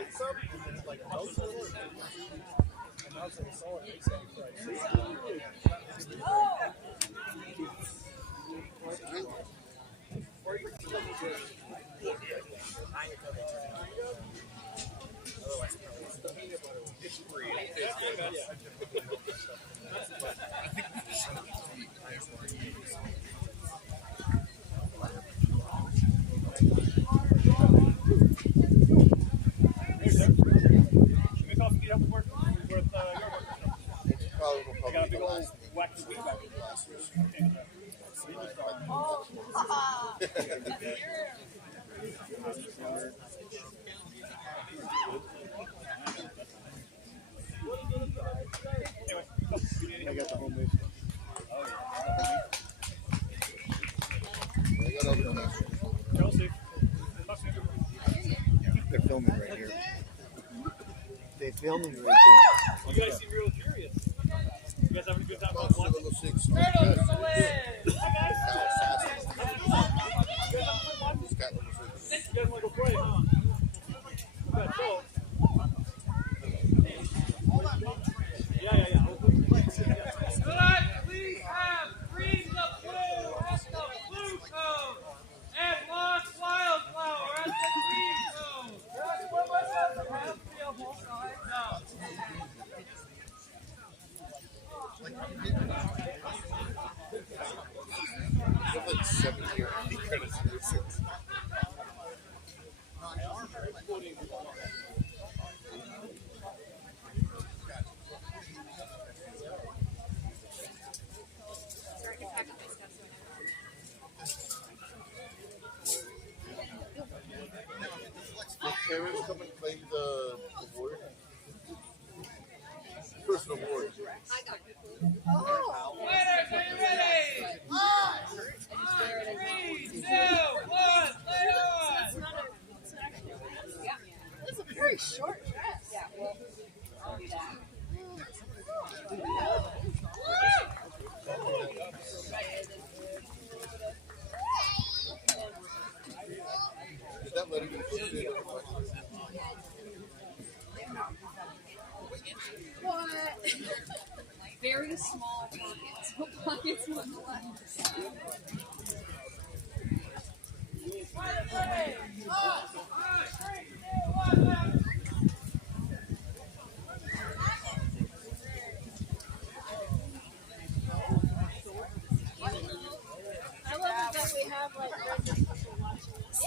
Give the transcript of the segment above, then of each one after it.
I got the home base. They're filming right here. They're filming right here. You guys seem real curious. You guys having a good time watching? Hi, You guys want to go play, huh? Yeah, so. Yeah. Could I please have green the blue at the blue cone and lost wildflower at the green cone? No. You have like 7 year Andy credits in this. Did parents come and claim the award? Personal award. I got it. Winners, are you ready? 3, 2, 1, lay on! That's a very short dress. Yeah, well, I'll do that. Is that letting you put it in? What? Very small pockets. What pockets nonetheless? I love it that we have like random people watching us.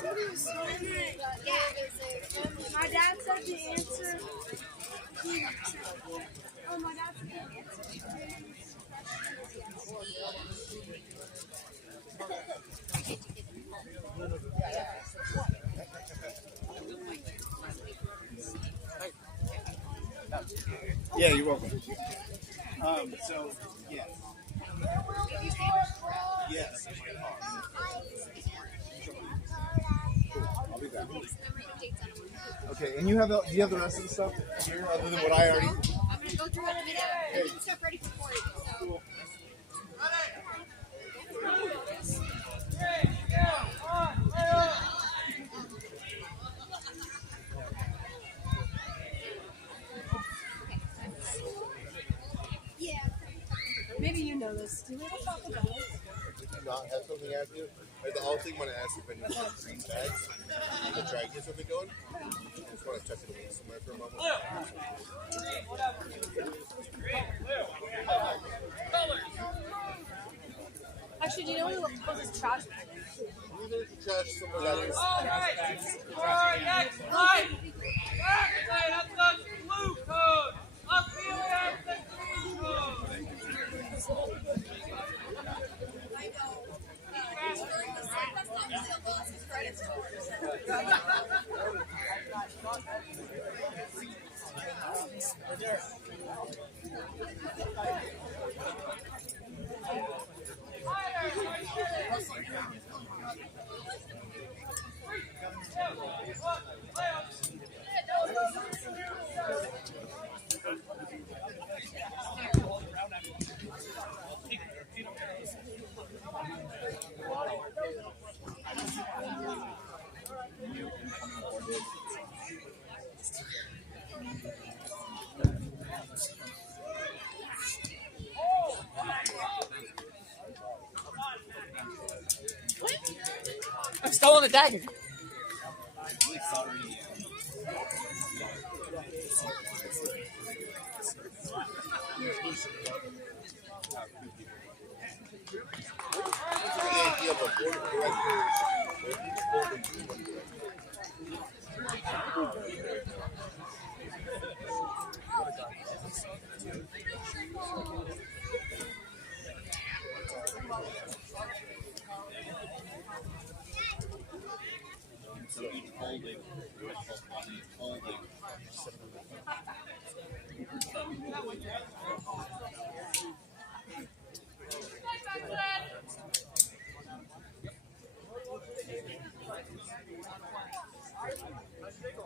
Somebody was telling me that there is a family. My dad said the answer. Oh, my dad said the answer. Yeah, you're welcome. So, yeah. Yes. I'll be back. Okay, and you have do you have the rest of the stuff here other than what I already? I'm going to go through it in a minute. I need the stuff ready for 40. So. Cool. Yeah. Maybe you know this. Do we ever talk about it? Did you not have something out here? Or the whole thing want to ask if anyone has green bags. To try and get something going. I just want to tuck it away somewhere for a moment. Actually, do you know who was his trash bag? Trash somewhere down here. All right, next line. Back side up the blue code. Up here at the green code. I'm still on the dagger.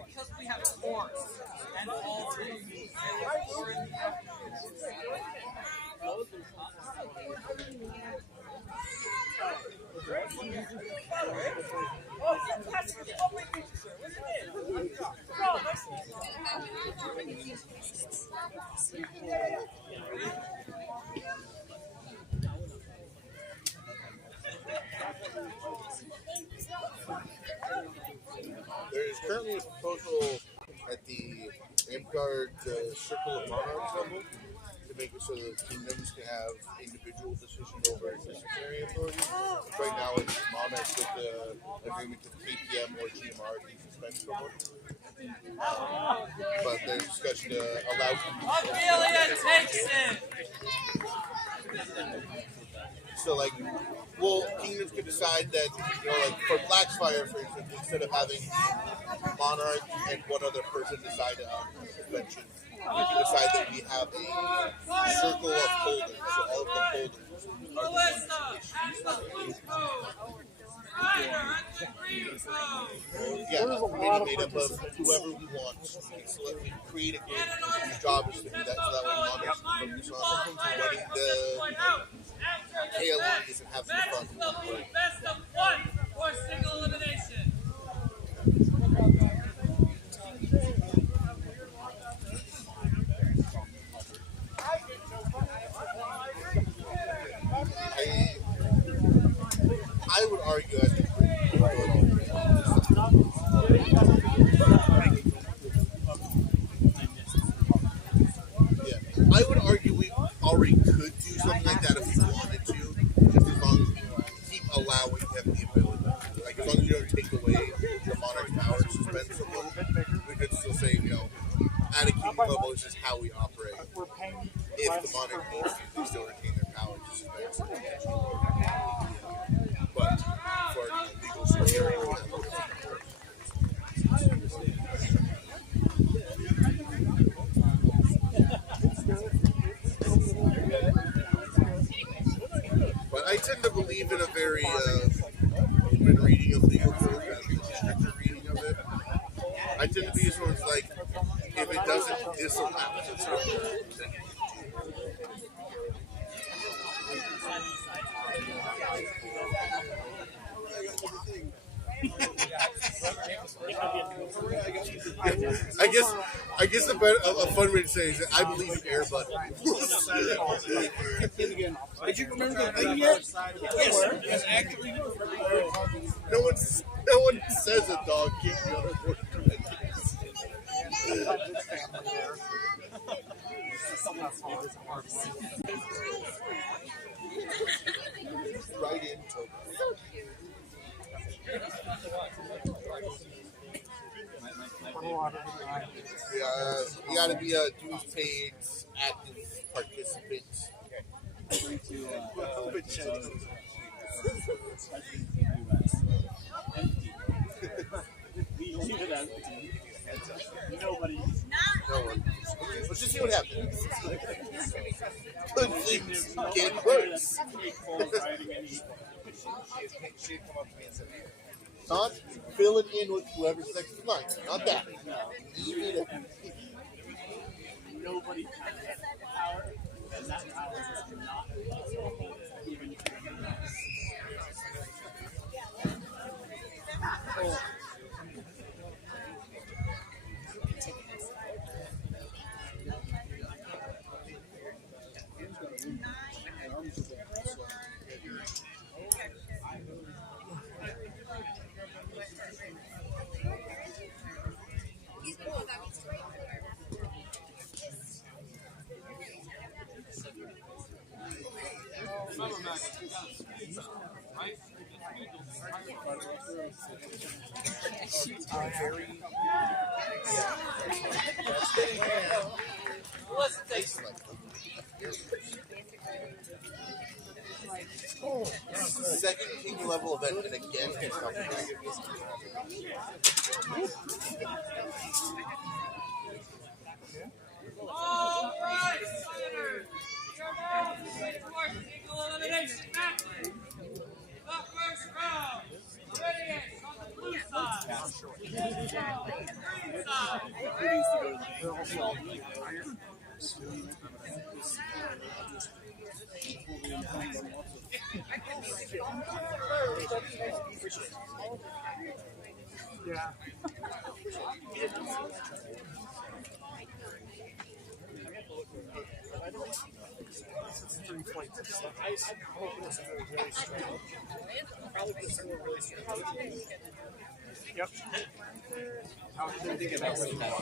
Because we have four, and all three of you are in the There is currently a proposal at the Amgard Circle of Monarchs level to make it so that kingdoms can have individual decision over disciplinary authority. Right now, it's monarchs with the agreement with KPM or GMR can suspend someone. But there's discussion to allow Ophelia takes it! So, like, well, kingdoms could decide that, you know, like for Blackfire, for instance, instead of having monarch and one other person decide on convention, we can decide that we have a circle of holders, so all of the holders are Melissa at the blue code! Ryder at the green code! yeah, maybe made up of whoever we want. We create a game whose job is to do that, so that way monarchs can focus on running the KLEs and have some fun. Best of one for single elimination. I would argue as I would argue we already could do something like that if we wanted to, just as long as we keep allowing them the ability. Like, as long as you don't take away the monarch's power to suspend someone, we could still say, you know, at a king level, it's just how we operate. If the monarch needs to, they still retain their power to suspend someone. But for legal security, but I tend to believe in a very open reading of legal code rather than a stricter reading of it. I tend to be sort of like, if it doesn't disallow it, it's not then I guess a fun way to say is that I believe in air button. Did you remember the thing yet? Yes. Because actively No one says a dog can't be on a board. Right in Togo. You gotta be a dues paid active participant. No one. Let's just see what happens. Could things get worse? Not filling in with whoever's next in line. Not that. Even if nobody has power, and that power is not even Let's take Second king level event, and again, it's something. all right, Senators. We are now moving towards single elimination matches. The first round. Ready on the blue side. On the green Yeah. It's 3 points. I hope it's really strong. Probably put someone really strong. Yep. I was thinking about what that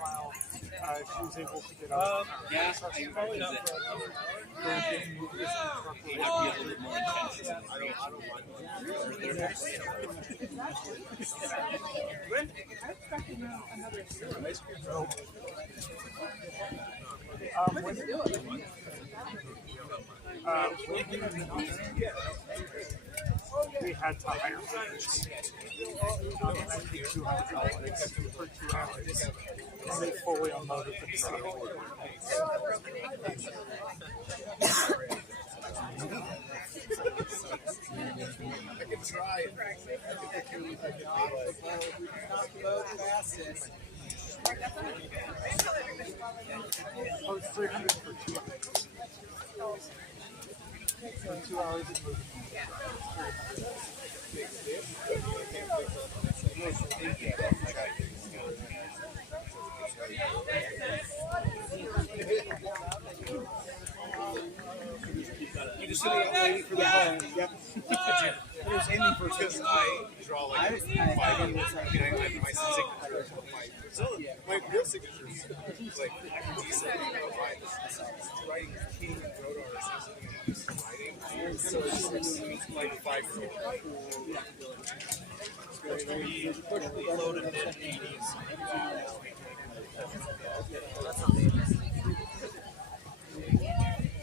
Wow. She was able to get up. Yeah, probably not for We had to hire players. $200 for 2 hours. And they fully unloaded the truck. I can try. Oh, it's 300 for 2 hours. For 2 hours of moving. You just waiting for the phone. Yep. It was aiming for Because I draw like I have my signature, my real signature is like decent. Writing king and Rodar is writing, so it's like 5-year-old. going to be loaded mid-80s.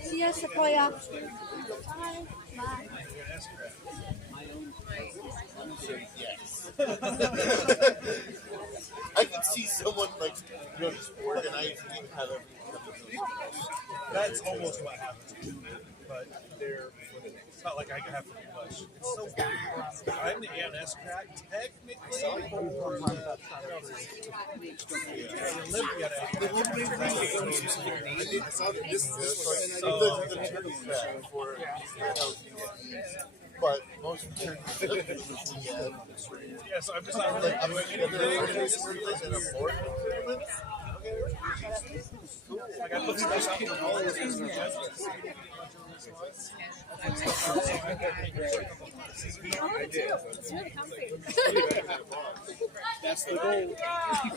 See ya, Sequoia. Bye. Bye. Yes. I can see someone like just organizing and have everything. That's almost what happened. But it's not like I can have to do much. It's so weird. I'm the ANS crack, technically, for the Olympiad. I saw this turkey crack for but most Yeah, so I'm just not like I'm going to get in a board tournament. like I put stuff out for all of these. I did. It's really comfy. That's the goal.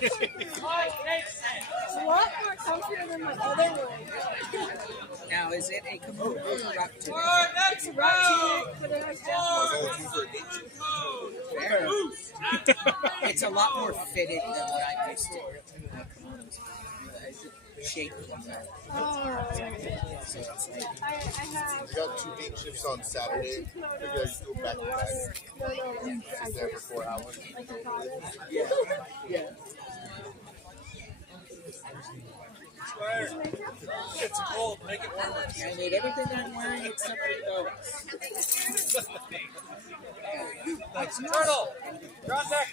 It's a lot more comfier than my other one. Now, is it a complete rock tunic? It's a rock tunic, but it has Fair. It's a lot more fitted than what I'm used to. Shape. I I got 2 big shifts on Saturday. I figured I'd go back to back. She's there for 4 hours. Yeah. It's cold, make it warmer. I need everything I'm wearing except for the Thanks, Turtle. Contact.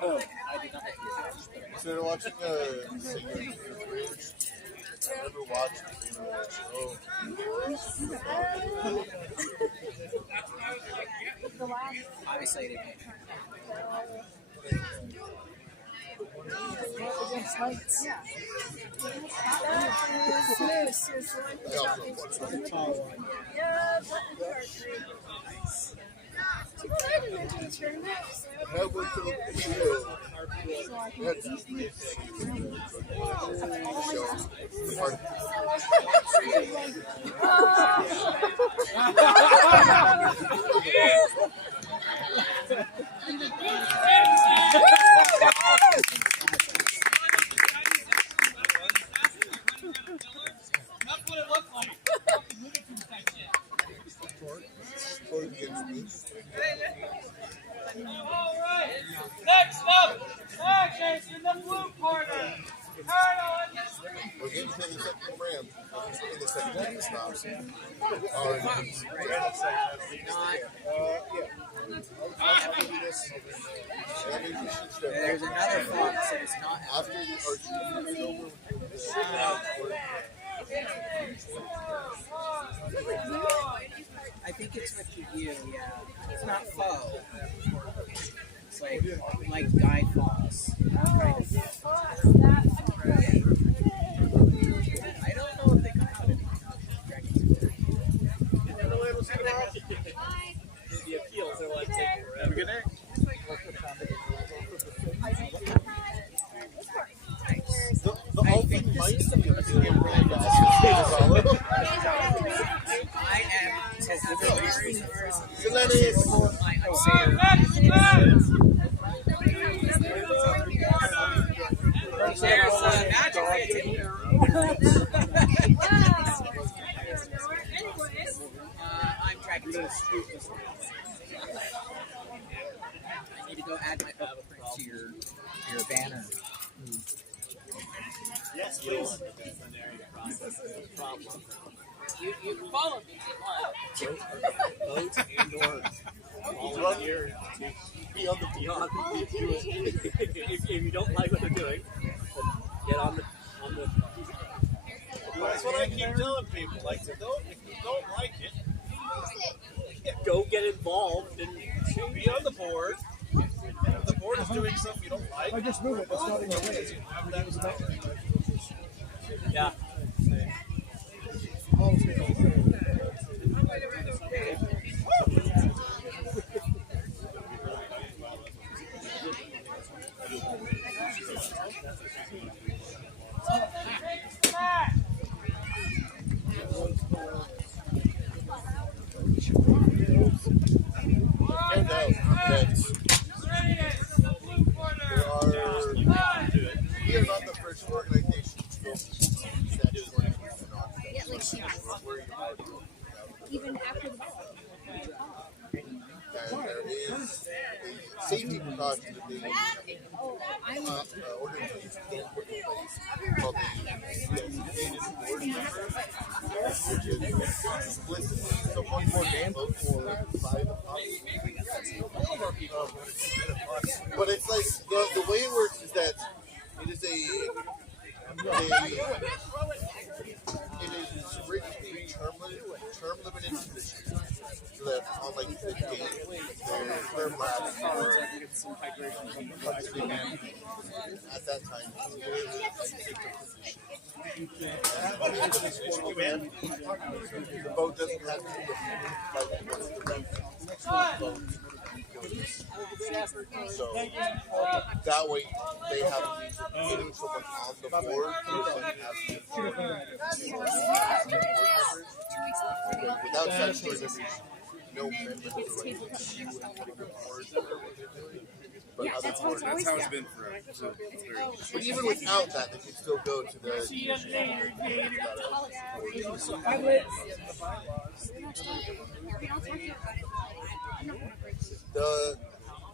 Oh, I did not have So they're watching Singer Bridge. I never watched the Singer Bridge. obviously I didn't. I also watched Yeah, I went to the field. That's what it looked like. All right. Next up, action in the blue corner. Turn on. We're getting to the second round. In the second stop. There's another fox that is not After the archery is over, I think it's with the U, yeah. It's not faux. It's like Guy Fawkes. Kind of. I don't know if they come out any dragons. The appeals are like taking forever. Have a good day. the whole thing might be I am very I'm tracking this. I need to go add my footprint to your banner. Yes, please. You follow me. Vote and or volunteer to be on the beyond. If you don't like what they're doing, get on the. That's what I keep telling people. Like, if you don't like it, Go get involved and be on the board. And if the board is doing something you don't like, I just move it. It's not in your way. you have that power. yeah. We are not the first organization that is working on Even after the and there is a safety precaution that they organizations don't put in place called the designated board member, which is explicitly someone more than vote for by the public. But it's like the way it works is that it is it is strictly term limited position. So that on like the game, their term lasts for at that time. The vote doesn't have to be like once the vote. So that way they have putting someone on the board who doesn't have without statutory liberties, no amendment to like you and putting the board or what they're doing. But other boards, That's how it's been forever. but even without that, they can still go to the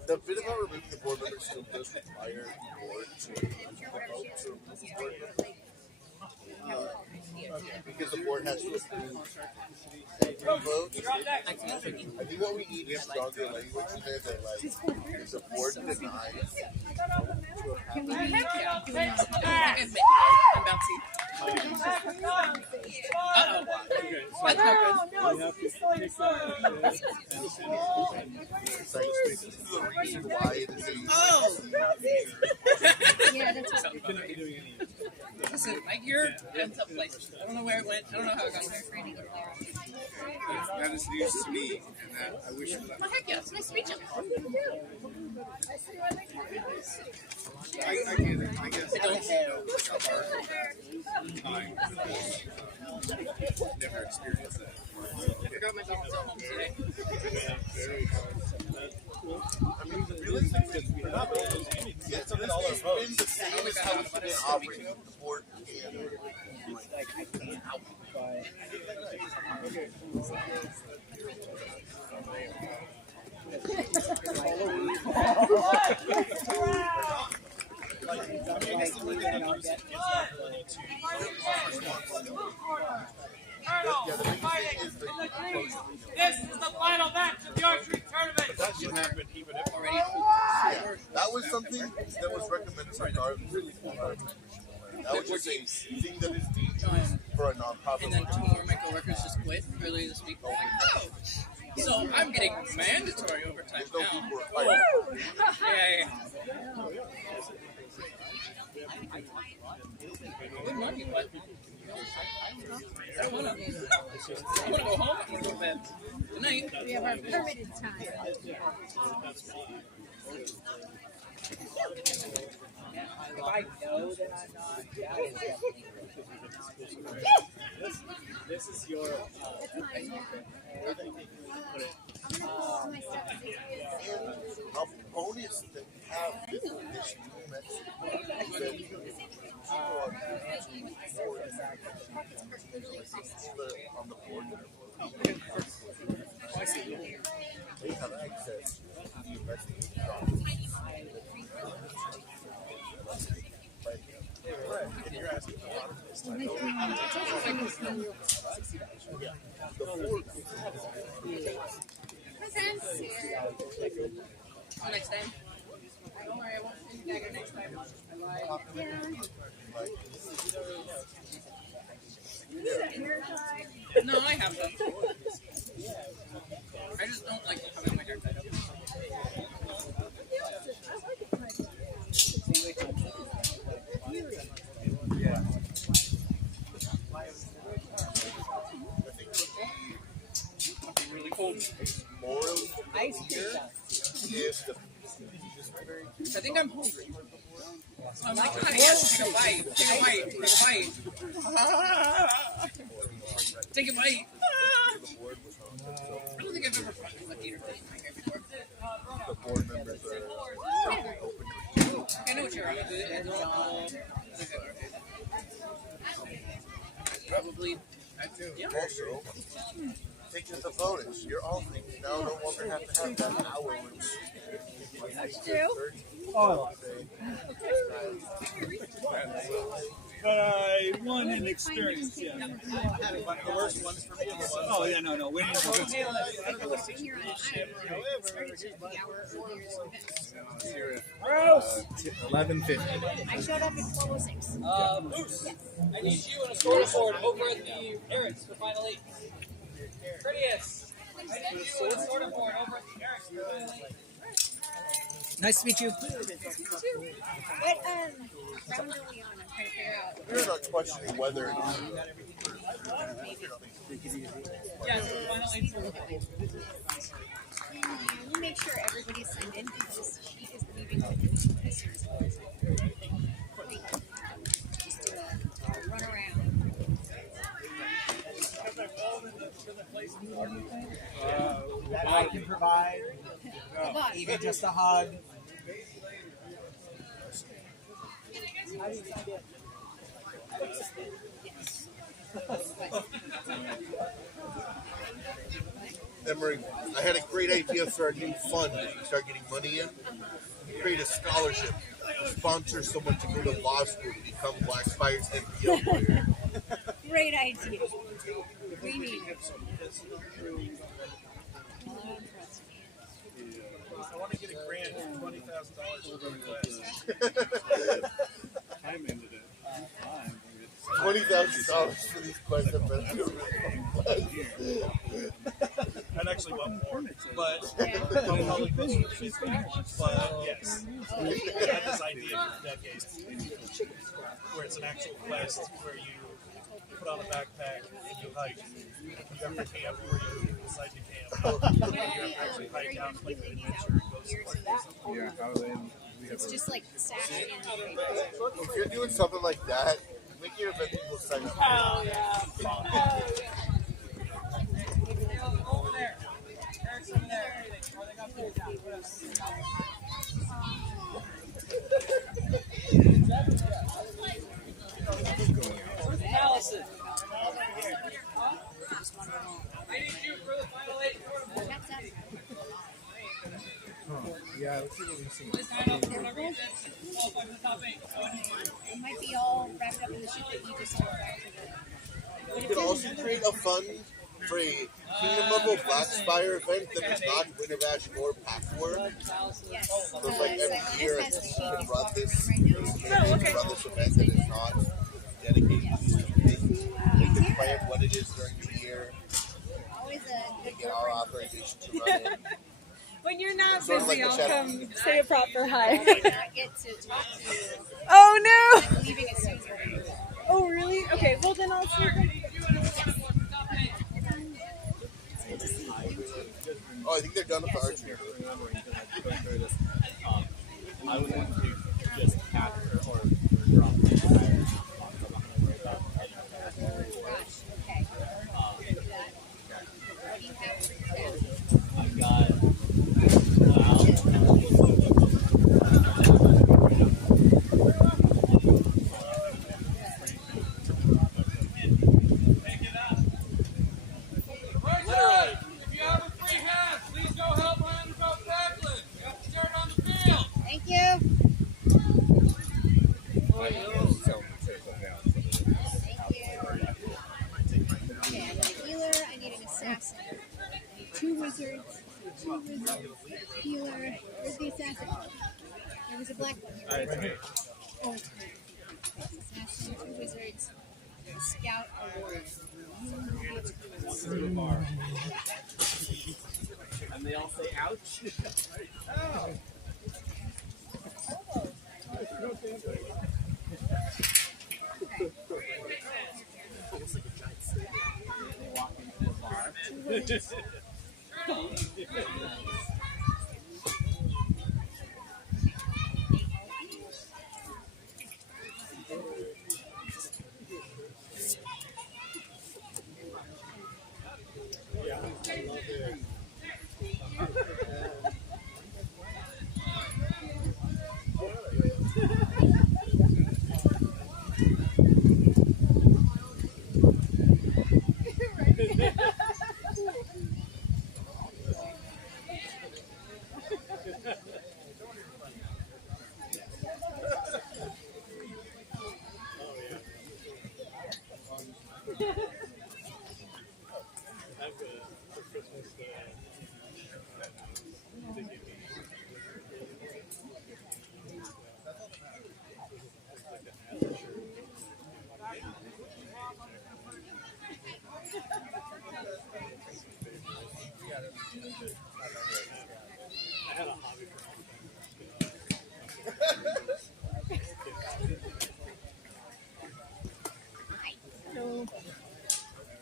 the bit about removing the board member still does require the board to vote to remove the board member. Because the board has to approve every vote. I think what we need is stronger language in there that, like, if the board denies to the reason why it is Listen, you're in some place. I don't know where it went. I don't know how it got there. That is news to me. that. I wish that. Oh, heck yes. Nice to meet you. I get it. I guess I don't know how hard never experienced that. I got my dogs at home today. I mean, realistically, it's been the same as how it's been operating the board. Like I can't help but. This is the final match of the archery tournament. That should happen even if already. That was something that was recommended by Garvin. That was just a thing that is dangerous for a non-profit. And then 2 more of my coworkers just quit earlier this week. I'm like, oh, so I'm getting mandatory overtime No now. people are Oh. fighting. Yeah. Good money, but I don't want to. I want to go home. I want to go to bed. Good night. We have our permitted time. If I know that I'm not, yeah, it's This is your. That's mine. I'm gonna go all my stuff. Opponents that have this condition in Mexico, on the board, they have access to the investigation process. You're asking a lot of this time. Next time. Don't worry, I won't do dagger next time. I lied. No, I have them. I just don't like having my hair tied up. Yeah. Really cold. Morally, ice here. is the I think I'm hungry. I'm like, honey, yes, take a bite. Take a bite. Take a bite. Take a bite. I don't think I've ever fought with a theater in my hair before. the board members are open. I know what you're on. I probably. Yeah. Also, take this a bonus. You're all things now no longer have to have that hour which That's true. Oh. But I won in experience, yeah. The worst ones for me are the ones. Oh, yeah, no. Winning is good. Here on Gross! 11:50. I showed up at 12:06. Moose, I need you and a scoreboard over at the Eric's for final 8. Courteous, I need you and a scoreboard over at the Eric's for final 8. Nice to meet you. What round are we on? I'm trying to figure out. We're not questioning whether it's Yeah, so final 8 for You make sure everybody's signed in because this sheet is leaving as soon as possible. Just do a run around. That I can provide. Even just a hug. Emery, I had a great idea for a new fund that you start getting money in. You create a scholarship, sponsor someone to go to law school to become Black Spire's NPO lawyer. Great idea. We need it. I want to get a grant for $20,000 for the West. Time ended it. $20,000 for these questions. I'd actually want more, but yes, I had this idea for decades, where it's an actual quest where you you put on a backpack and you hike. You have to camp where you decide to camp. You actually hike out like an adventure and go somewhere. Yeah, It's just like Saturday. If you're doing something like that, make your event people sign up. Hell yeah. Over there. Eric's over there. Oh, they got pulled down. Where's Allison? I need you for the final 8 quarter. yeah, let's see what we've seen. It might be all wrapped up in the shit that you just told back to You could also create a fund for a Kingdom level Black Spire event that is not Winterbash or Packwork. Yes. So it's like every year has the sheet run run this right event that is not dedicated to these two things. You can plan what it is during the year Always a and get our authorization to run it. When you're not Sort of busy, like the I'll shadow. come say a proper hi. not get to talk to you. Oh no! I'm leaving as soon as we're done. Oh really? Okay, well then I'll see. Oh, I think they're done with the archery. I would want to just capture or drop the fire. Gosh, okay. What do you have for your staff? I've got Literally. If you have a free hand, please go help Roundabout Backlund. You have to start on the field. Thank you. Thank you. Okay, I need a healer. I need an assassin. I need 2 wizards. 2 wizards. Healer. Where's the assassin? There was a black one. Oh. Assassin, 2 wizards. A scout, a warrior. and they all say ouch. They walk into the bar.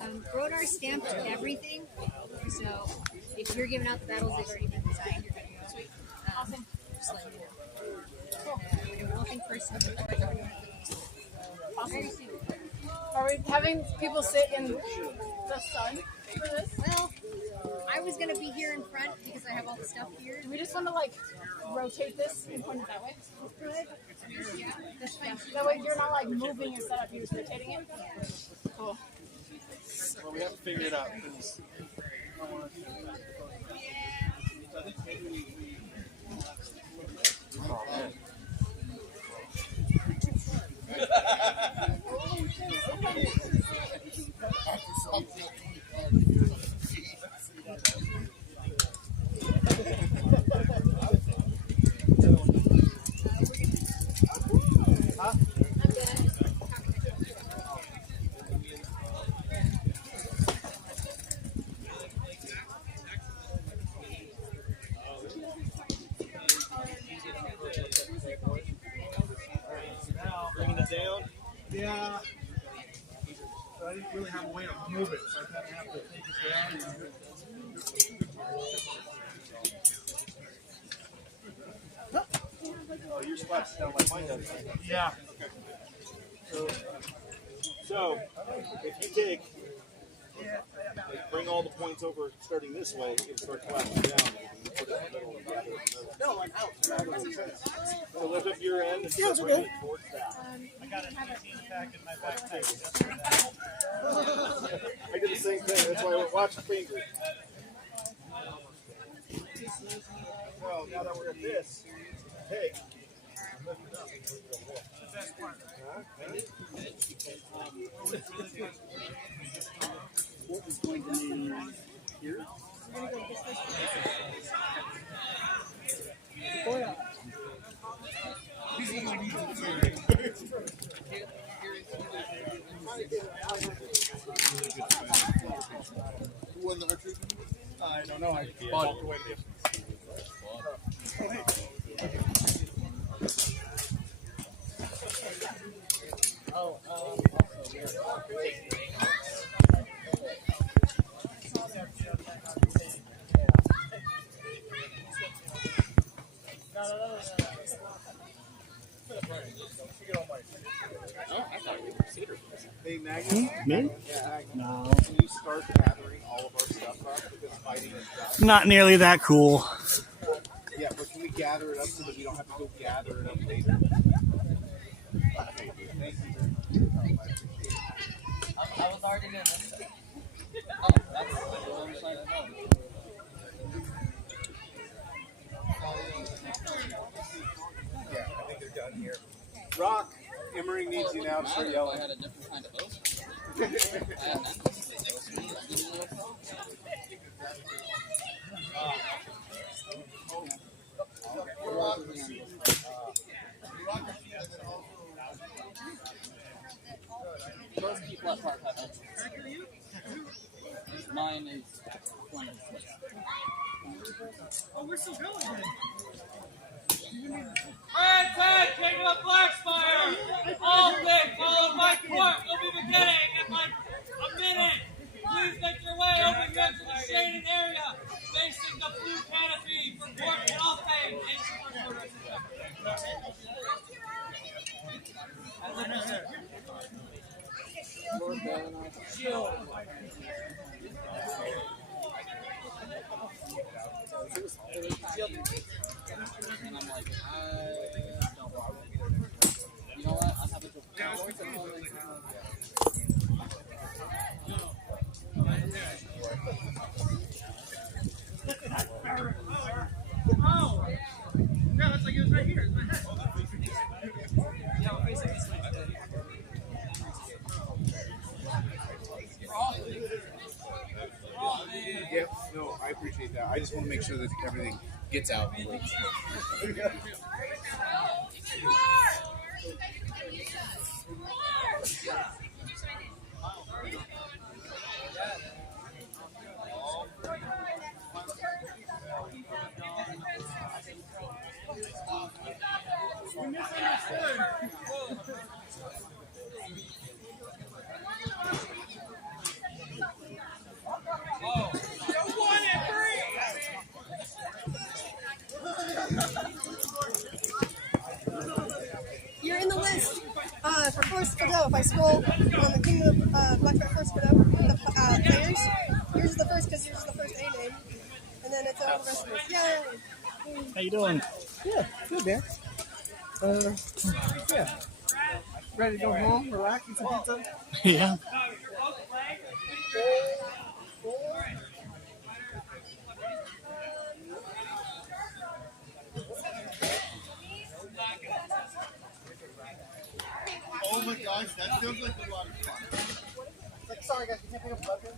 So, Brodar stamped everything. So, if you're giving out the battles, they've already been designed. You're good to go. Sweet. Awesome. Just let me know. We're looking for some. Awesome. Are we having people sit in the sun for this? Well, I was gonna be here in front because I have all the stuff here. Do we just want to like rotate this and point it that way? Yeah, that's fine. That way you're not like moving your setup, you're just rotating it. Cool. Well, we have to figure it out. 'Cause Bringing it down. Yeah. but I didn't really have a way to move it, so I kind of have to take it down and do it. Oh, your spot's down like mine does. Yeah. Okay. So if you take, like, bring all the points over starting this way, it starts collapsing down. You put it in the middle and gather it. No, I'm out. So lift up your end and start bringing it towards that. I got an 18 pack in my backpack. I did the same thing. That's why I went watch the finger. So now that we're at this, take. What is going to be here? Who won the archery? I don't know. I walked away. Hey, Magnus? Me? Yeah. No. Can you start gathering all of our stuff up? Because fighting is done. Not nearly that cool. Yeah, but can we gather it up so that we don't have to go gather it up later? Okay, thank you very much. I appreciate it. I was already in this. Oh, that's the other side of the Yeah, I think they're done here. Rock, Emery needs you now to start I yelling. had a different kind of oath. I had none of those Most people at Park have oaths. Mine is one of the Oh, we're still going then. Red tag, taking up Blackspire. Althing, followed by Court, will be beginning in like a minute. Please make your way over here to the shaded area facing the blue canopy for Court and Althing. And I'm like, I don't want it. You know what? I'll have it go. Oh! Yeah, that's like it was right here. It's my head. Yep, no, I appreciate that. I just want to make sure that everything gets out. You're in the list for first Cadeau. If I scroll on the Kingdom of Blackbird first Cadeau, the players, yours is the first because yours is the first A name. And then it's all the rest of us. Yay! How you doing? Yeah, good, man. Yeah. Ready to go home, relax, eat some pizza? Yeah. Oh my gosh, that sounds like a lot of fun. Sorry, guys, can you pick up bucket?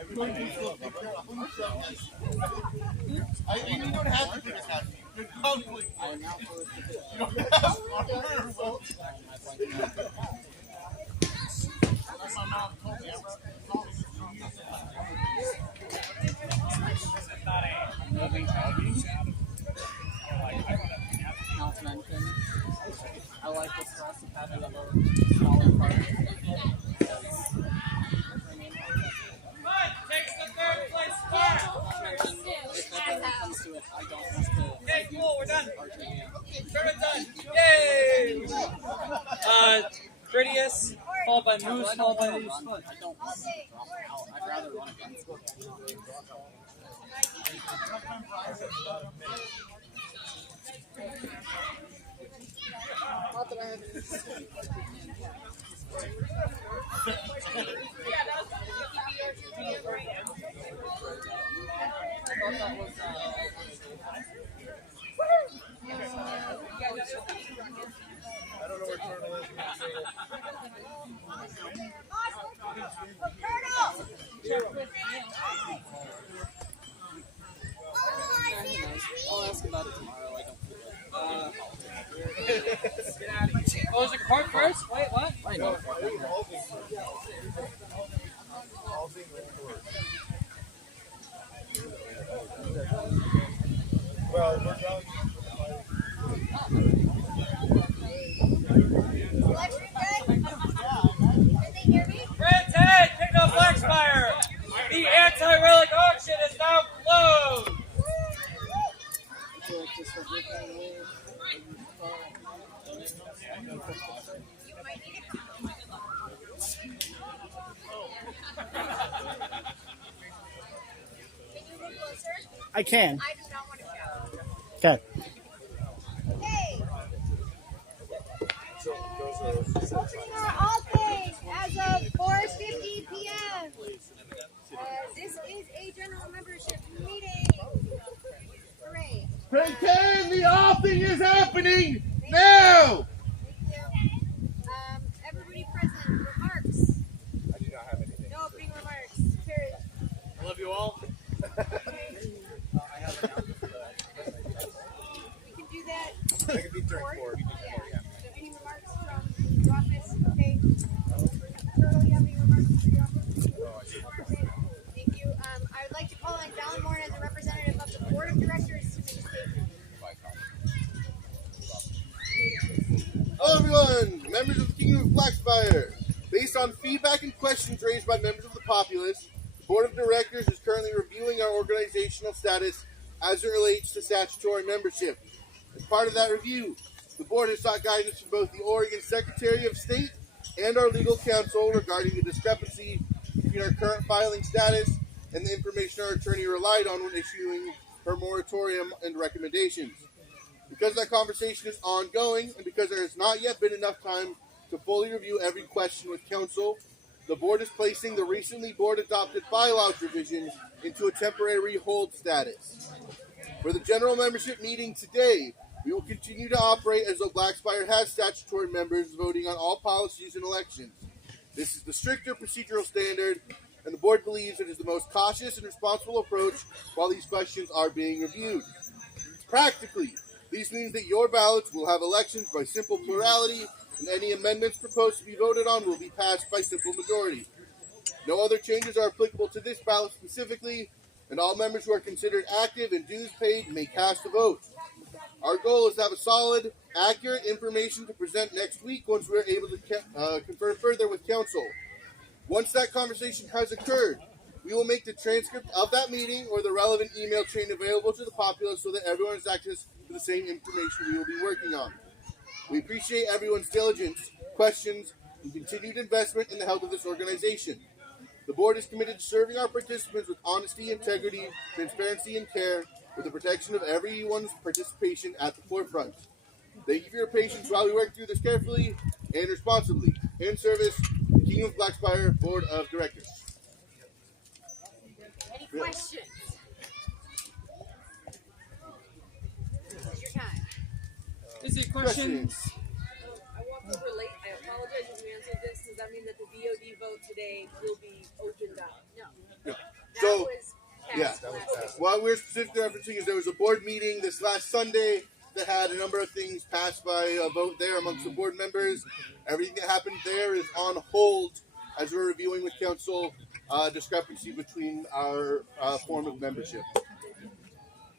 Everybody needs to be careful. You don't have to put his hat. You're totally I am now first. You don't have armor. Not to mention, I like this class of having a little smaller part. Prettiest, followed by Moose, followed by Leaves Foot. I don't want to drop out. I'd rather run against them. Not that I have any. I don't know where Turtle is. I'll ask about it tomorrow. I don't Oh, is it court first? Wait, what? I know. Well, we're done. Friends, hey, pick up Blackspire. The anti-relic auction is now closed. I feel like this will get that away. I can. I do not want to shout. Okay. Okay. Opening our Althing as of 4:50 p.m. This is a general membership meeting. Hooray. Pretend the Althing is happening now! Thank you. Everybody present, remarks. I do not have anything. No opening remarks. Carried. I love you all. We can do that. I can be during Four. 4. Yeah. So any remarks from your office? Okay. Turtle, you have any remarks for your office? Okay. Thank you. I would like to call on Dallin Moore as a representative of the Board of Directors to make a statement. Hello everyone, members of the Kingdom of Blackspire. Based on feedback and questions raised by members of the populace, the Board of Directors is currently reviewing our organizational status as it relates to statutory membership. As part of that review, the Board has sought guidance from both the Oregon Secretary of State and our legal counsel regarding the discrepancy between our current filing status and the information our attorney relied on when issuing her moratorium and recommendations. Because that conversation is ongoing, and because there has not yet been enough time to fully review every question with counsel, the Board is placing the recently Board-adopted bylaws revision into a temporary hold status. For the general membership meeting today, we will continue to operate as though Blackspire has statutory members voting on all policies and elections. This is the stricter procedural standard, and the Board believes it is the most cautious and responsible approach while these questions are being reviewed. Practically, this means that your ballots will have elections by simple plurality, and any amendments proposed to be voted on will be passed by simple majority. No other changes are applicable to this ballot specifically, and all members who are considered active and dues paid may cast a vote. Our goal is to have a solid, accurate information to present next week once we are able to confer further with counsel. Once that conversation has occurred, we will make the transcript of that meeting or the relevant email chain available to the populace so that everyone has access to the same information we will be working on. We appreciate everyone's diligence, questions, and continued investment in the health of this organization. The Board is committed to serving our participants with honesty, integrity, transparency, and care, with the protection of everyone's participation at the forefront. Thank you for your patience while we work through this carefully and responsibly. In service, the Kingdom of Blackspire Board of Directors. Any questions? This is your time. Is it questions? I walked over late. I apologize if you answered this. Does that mean that the VOD vote today will be opened up? No. Yeah. That So, was yeah. passed last week. What we're specifically referencing is there was a board meeting this last Sunday that had a number of things passed by a vote there amongst the board members. Everything that happened there is on hold as we're reviewing with council discrepancy between our form of membership.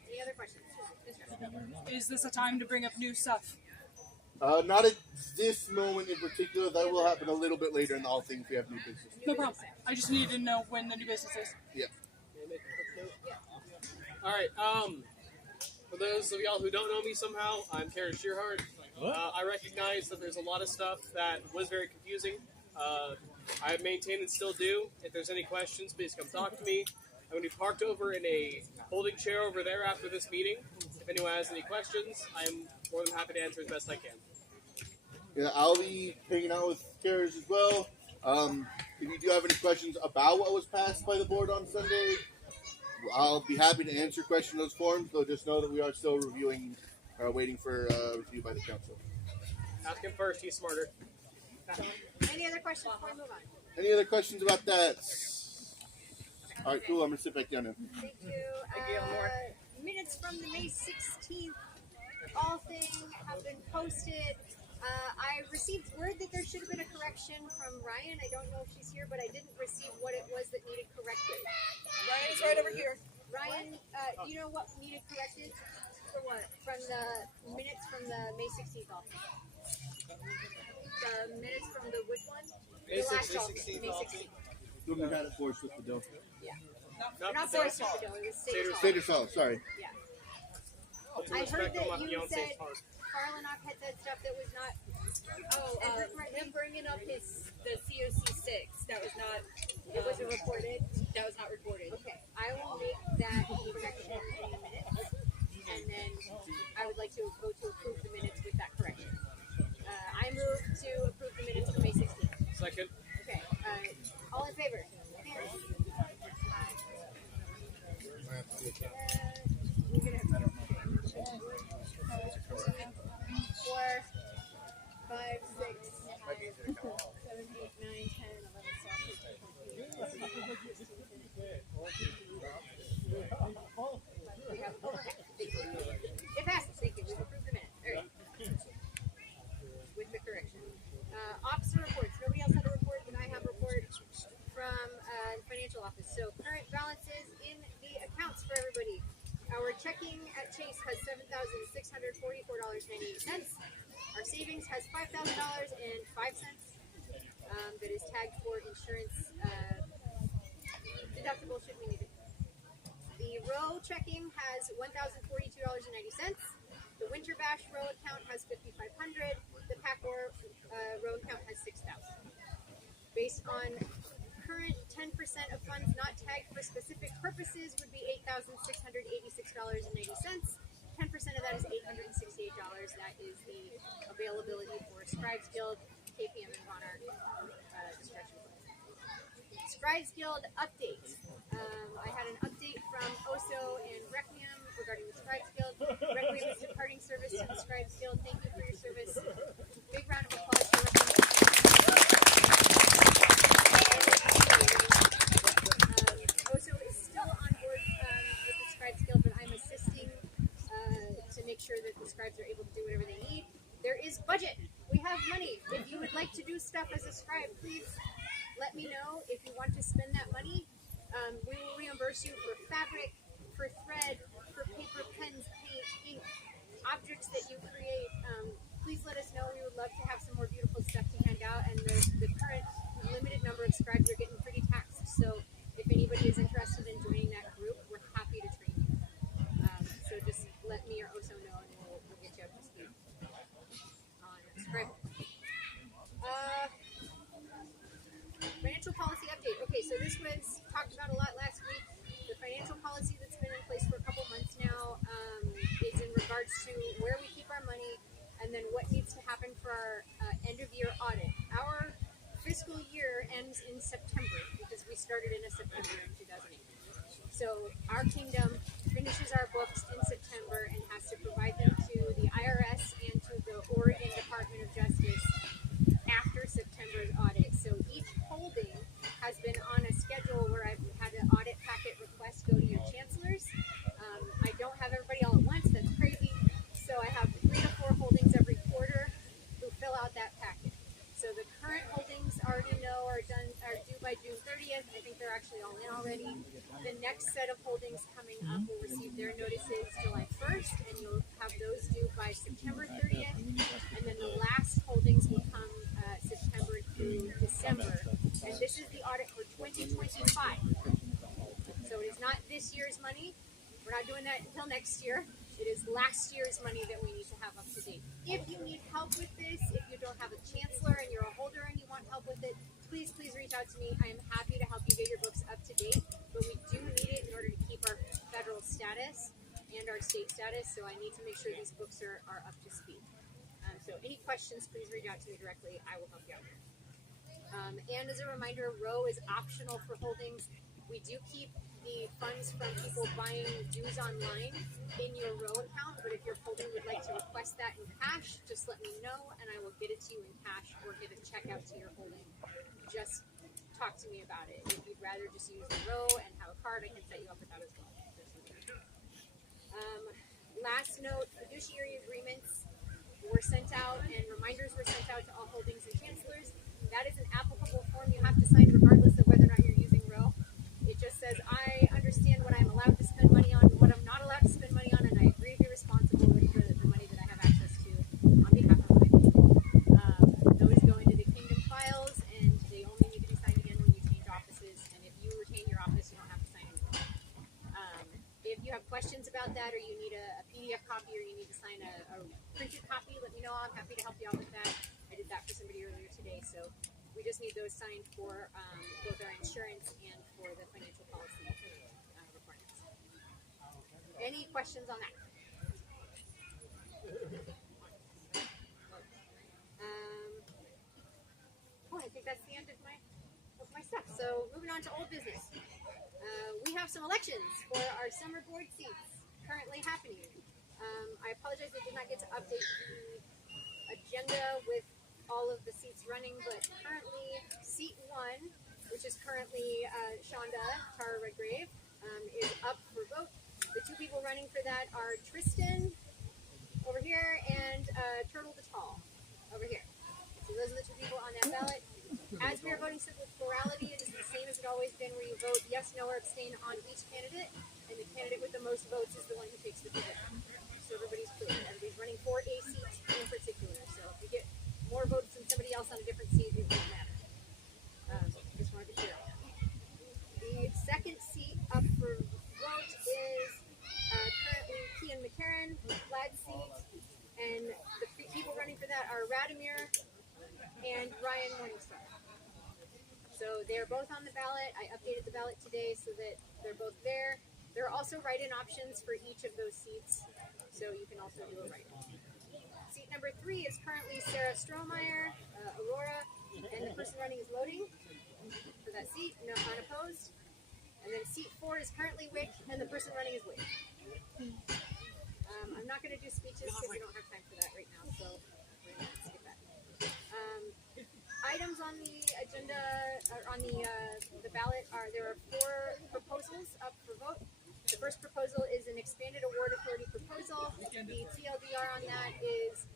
Any other questions? Is this a time to bring up new stuff? Not at this moment in particular. That will happen a little bit later in the whole thing if we have new business. No problem. I just need to know when the new business is. Yeah. All right. For those of y'all who don't know me somehow, I'm Kara Shearhart. I recognize that there's a lot of stuff that was very confusing. I maintain and still do. If there's any questions, please come talk to me. I'm going to be parked over in a holding chair over there after this meeting. If anyone has any questions, I'm more than happy to answer as best I can. Yeah, I'll be hanging out with Karis as well. If you do have any questions about what was passed by the board on Sunday, I'll be happy to answer questions in those forms, though just know that we are still reviewing, waiting for review by the council. Ask him first, he's smarter. Any other questions before we move on? Any other questions about that? All right, cool. I'm going to sit back down now. Thank you. Minutes from the May 16th Althing have been posted. I received word that there should have been a correction from Ryan. I don't know if she's here, but I didn't receive what it was that needed corrected. Ryan is right over here. Ryan, do you know what needed corrected? For what? From the minutes from the May 16th Althing. The minutes from the which one? May The last 16th Althing. May 16th. We had it forced with the dough. Yeah. Not Not the Forest same. Hall. It was State Hall. Status Hall, sorry. Yeah. I'll put I heard respect on my that you fiance's said heart. Carlinock had said stuff that was not. Him bringing up the COC 6, that was not, It wasn't reported. that was not recorded. Okay, I will make that a correction in the minutes, and then I would like to vote to approve the minutes with that correction. I move to approve the minutes for May 16th. Second. Okay, all in favor? We're gonna have 4, 5, 6, 7, 8, 9, 10, 11, 12, 13, 14, 15, 16, 17. We have overhead. It passes. Thank you. We've approved the minutes. All right. With the correction. Officer reports. Nobody else had a report, but I have a report from the financial office. So current balances in the accounts for everybody. Our checking at Chase has $7,644.98. Our savings has $5,000.05. That is tagged for insurance deductible should we need it. The row checking has $1,042.90. The Winter Bash row account has $5,500. The Pack War row account has $6,000. Based on current 10% of funds not tagged for specific purposes would be $8,686.90. 10% of that is $868. That is the availability for Scribes Guild, KPM, and Monarch discretion. Scribes Guild update. I had an update from Oso and Requiem regarding the Scribes Guild. Requiem is departing service to the Scribes Guild. Thank you for your service. Big round of applause for Requiem. Oso is still on board with the Scribes Guild, but I'm assisting to make sure that the scribes are able to do whatever they need. There is budget. We have money. If you would like to do stuff as a scribe, please let me know. If you want to spend that money, we will reimburse you for fabric, for thread, for paper, pens, paint, ink, objects that you create. Please let us know. We would love to have some more beautiful stuff to hand out. And the current limited number of scribes are getting pretty taxed. So if anybody is interested in joining that group, we're happy to train you. So just let me or Oso know, and we'll get you up to speed on scribe. Financial policy update. Okay, so this was talked about a lot last week. The financial policy that's been in place for a couple months now is in regards to where we keep our money and then what needs to happen for our end-of-year audit. Our fiscal year ends in September because we started in September in 2008. So our kingdom finishes our books in September and has to provide them to the IRS and to the Oregon Department of Justice after September's audit. So each holding has been on a schedule where I've had an audit packet request go to your chancellors. I don't have everybody all at once. That's crazy. So I have 3 to 4 holdings every quarter who fill out that packet. So the current holdings already know are due by June 30th. I think they're actually all in already. The next set of holdings coming up will receive their notices July 1st, and you'll have those due by September 30th. And then the last holdings will come September through December. And this is the audit for 2025. So it is not this year's money. We're not doing that until next year. It is last year's money that we need to have up to date. If you need help with this, if you don't have a chancellor and you're a holder and you want help with it, please reach out to me. I am happy to help you get your books up to date, but we do need it in order to keep our federal status and our state status, so I need to make sure these books are up to speed. So any questions, please reach out to me directly. I will help you out. And as a reminder, row is optional for holdings. We do keep the funds from people buying dues online in your row account, but if your holding would like to request that in cash, just let me know and I will get it to you in cash or get a check out to your holding. Just talk to me about it. If you'd rather just use the row and have a card, I can set you up with that as well. Last note, fiduciary agreements were sent out and reminders were sent out to all holdings and chancellors. That is an applicable form you have to sign regardless of whether or not you're using row. It just says, I understand what I'm allowed to spend money on and what I'm not allowed to spend money on, and I agree to be responsible for the money that I have access to on behalf of my people. Those go into the kingdom files, and they only need to be signed again when you change offices, and if you retain your office, you don't have to sign anything. If you have questions about that, or you need a PDF copy, or you need to sign a printed copy, let me know. I'm happy to help you out with that. I did that for somebody earlier today, so we just need those signed for both our insurance and for the financial policy requirements. Any questions on that? I think that's the end of my stuff. So moving on to old business. We have some elections for our summer board seats currently happening. I apologize I did not get to update the agenda with all of the seats running, but currently seat 1, which is currently Shonda Tara Redgrave, is up for vote. The 2 people running for that are Tristan over here and Turtle the Tall over here. So those are the 2 people on that ballot. As we are voting simple plurality, it is the same as it always been, where you vote yes, no, or abstain on each candidate, and the candidate with the most votes is the one who takes the position. So everybody's clear. Everybody's running for a seat in particular. So if you get more votes than somebody else on a different seat, it won't matter. Just wanted to clear on that. The second seat up for vote is currently Kian McCarran, flag seat, and the people running for that are Radomir and Ryan Morningstar. So they're both on the ballot. I updated the ballot today so that they're both there. There are also write-in options for each of those seats, so you can also do a write-in. Seat number 3 is currently Sarah Strohmeyer, Aurora, and the person running is Loading for that seat, no unopposed. And then seat 4 is currently Wick, and the person running is Wick. I'm not going to do speeches because we don't have time for that right now, so we're going to skip that. Items on the agenda, or on the ballot, there are 4 proposals up for vote. The first proposal is an expanded award authority proposal. The TLDR on that is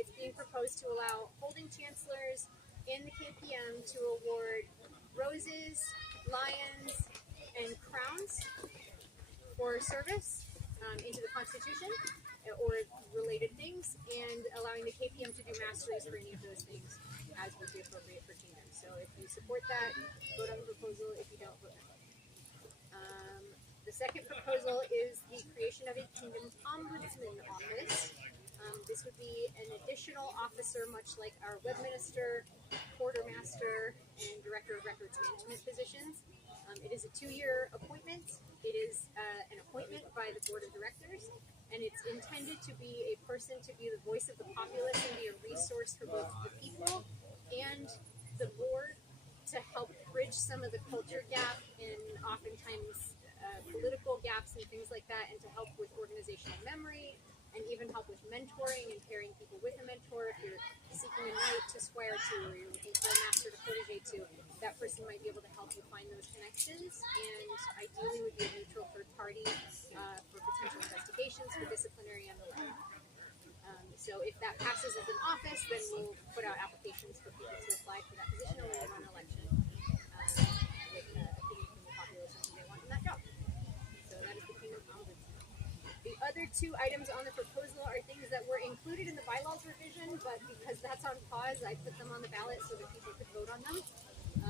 it's being proposed to allow holding chancellors in the KPM to award roses, lions, and crowns for service into the Constitution or related things, and allowing the KPM to do masteries for any of those things as would be appropriate for kingdom. So if you support that, vote on the proposal. If you don't, vote no. The second proposal is the creation of a kingdom ombudsman office. This would be an additional officer, much like our web minister, quartermaster, and director of records management positions. It is a 2-year appointment. It is an appointment by the board of directors, and it's intended to be a person to be the voice of the populace and be a resource for both the people and the board to help bridge some of the culture gap and oftentimes political gaps and things like that, and to help with organizational memory and even help with mentoring and pairing people with a mentor. If you're seeking a knight to squire to, or you're looking for a master to protege to, that person might be able to help you find those connections, and ideally would be a neutral third party for potential investigations, for disciplinary and the like. So if that passes as an office, then we'll put out applications for people to apply for that position, and we'll run an election with opinion from the population who they want in that job. So that is the Kingdom Ombudsman. The other 2 items on the proposal are things that were included in the bylaws revision, but because that's on pause, I put them on the ballot so that people could vote on them,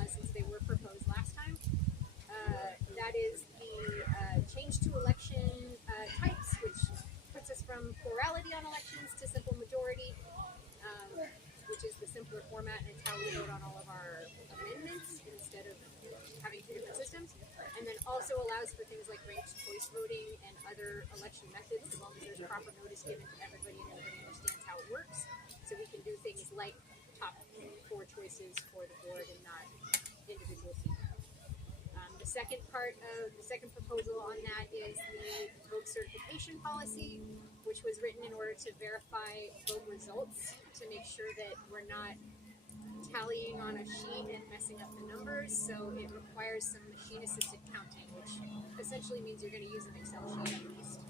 since they were proposed last time. That is the change to election types, which puts is given to everybody and everybody understands how it works. So we can do things like top 4 choices for the board and not individual seats. The second part of the second proposal on that is the vote certification policy, which was written in order to verify vote results to make sure that we're not tallying on a sheet and messing up the numbers. So it requires some machine-assisted counting, which essentially means you're going to use an Excel sheet at least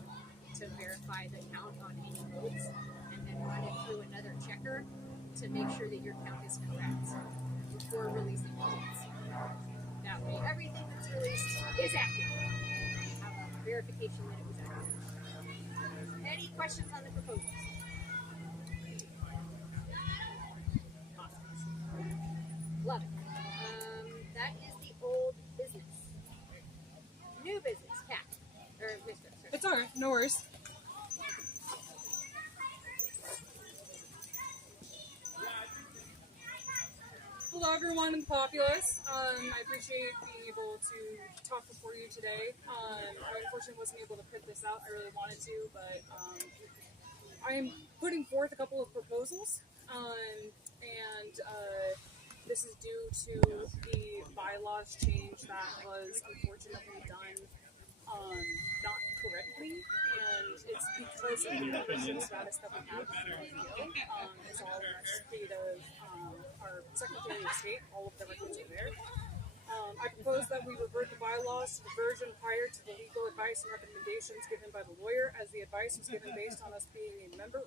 to verify the count on any votes, and then run it through another checker to make sure that your count is correct before releasing results. That way, everything that's released is accurate. Have a verification that it was accurate. Any questions on the proposals? Love it. That is the old business. New business, Kat. Or Mr. Sorry. It's alright, no worries. Hello everyone in the populace. I appreciate being able to talk before you today. I unfortunately wasn't able to print this out. I really wanted to, but I am putting forth a couple of proposals, and this is due to the bylaws change that was unfortunately done not correctly, and it's because of the membership status that we have in the LPO. It's all in our state of our Secretary of State, all of the records are there. I propose that we revert the bylaws to the version prior to the legal advice and recommendations given by the lawyer, as the advice was given based on us being a member,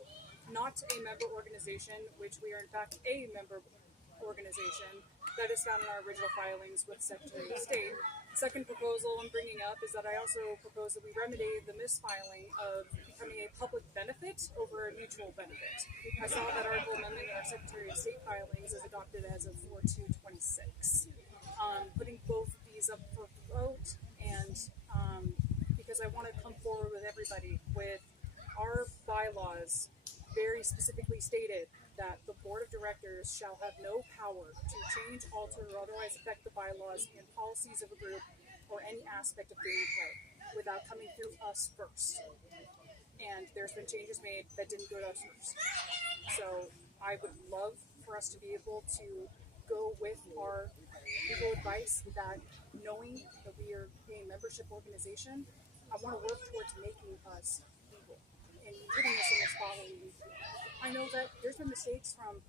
not a member organization, which we are in fact a member organization that is found in our original filings with Secretary of State. Second proposal I'm bringing up is that I also propose that we remedy the misfiling of becoming a public benefit over a mutual benefit. I saw that article amendment in our Secretary of State filings is adopted as of 4/2/26. Putting both of these up for vote, and because I want to come forward with everybody with our bylaws very specifically stated that the board of directors shall have no power to change, alter, or otherwise affect the bylaws and policies of a group or any aspect of gameplay without coming through us first. And there's been changes made that didn't go to us first. So I would love for us to be able to go with our legal advice that, knowing that we are a membership organization, I want to work towards making us legal and putting us in this following. I know that there's been mistakes from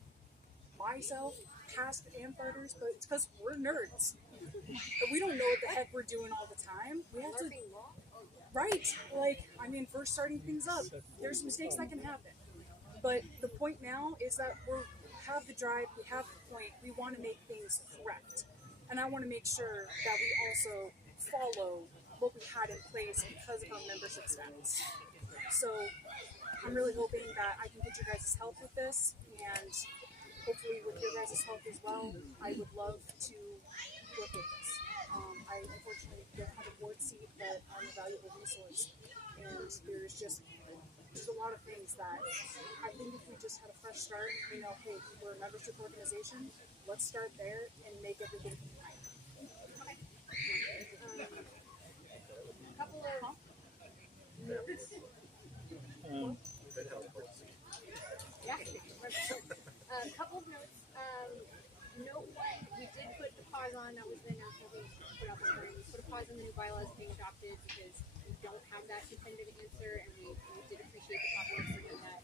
myself, past and fighters, but it's because we're nerds. But we don't know what the heck we're doing all the time. We have to, right? Like, I mean, first starting things up, there's mistakes that can happen. But the point now is that we have the drive, we have the point, we want to make things correct. And I want to make sure that we also follow what we had in place because of our membership status. So I'm really hoping that I can get your guys' help with this, and hopefully with your guys' help as well. I would love to work with this. I unfortunately don't have a board seat, but I'm a valuable resource, and there's a lot of things that I think if we just had a fresh start, you know, hey, we're a membership organization, let's start there and make everything right. Okay. A couple of notes. Yeah. A couple of notes. Note one, we did put a pause on, that was the announcement we put out this morning. We put a pause on the new bylaws being adopted because we don't have that definitive answer, and we did appreciate the populace bringing that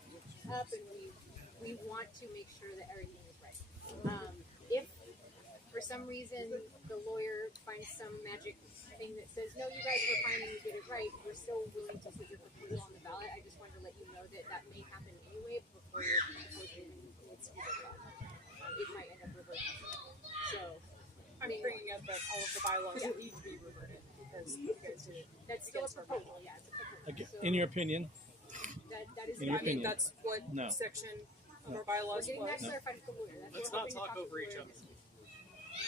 up, and we want to make sure that everything is right. If for some reason the lawyer finds some magic thing that says, no, you guys were fine and you did it right, we're still willing to put your proposal on the ballot. I just wanted to let you know that that may happen anyway before your proposal needs to be voted on. It might end up reverting. So I'm bringing up that all of the bylaws need to be reverted because you guys did it. That's still a proposal, yeah, it's a proposal. Again, So in your opinion, that is in your I mean, opinion. that's what No. section of our bylaws we're getting that was. clarified with the lawyer. That's Let's what not we're talk hoping to over each with the other. lawyer this week.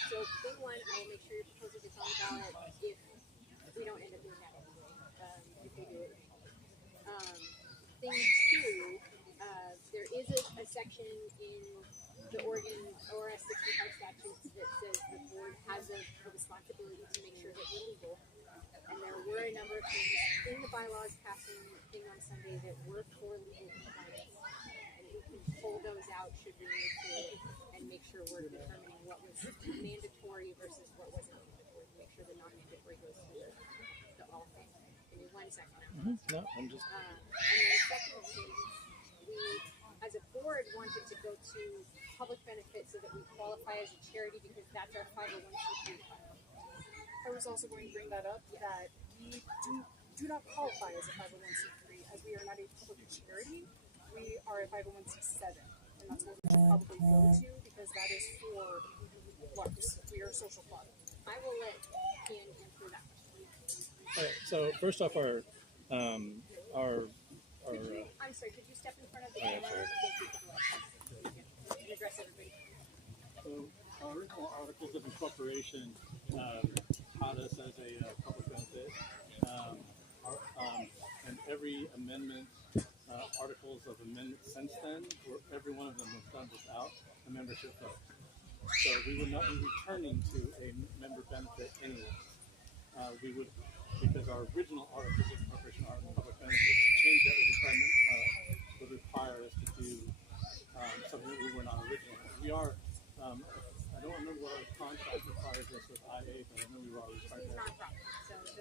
So thing one, I will make sure your proposal gets on the ballot if we don't end up doing that anyway. If we do it. Thing two, there is a section in the Oregon ORS 65 statutes that says the board has a responsibility responsibility to make sure that we're legal. And there were a number of things in the bylaws passing thing on Sunday that were for legal compliance. And we can pull those out should we need to, and make sure we're determining what was mandatory versus what wasn't mandatory. Make sure the non-mandatory goes to the all thing. Give me 1 second now. No, I'm just. And then secondly, we, as a board, wanted to go to public benefit so that we qualify as a charity because that's our 501c3 fund. I was also going to bring that up, that we do not qualify as a 501c3 as we are not a public charity. We are a 501c7, and that's what we should probably go to because that is for larks. We are a social club. I will let Ian answer that. All right, so first off, our I'm sorry, could you step in front of the yeah, camera? sure. Thank you for that. You can address everybody. So our original articles of incorporation taught us as a public benefit, and every amendment, articles of amendment since then, every one of them was done without a membership vote. So we would not be returning to a member benefit anyway. We would, because our original articles of incorporation are public benefit, to change that would require us to do something that we were not originally. We are. I don't remember what our contract requires us with IA, but I know we were always required to have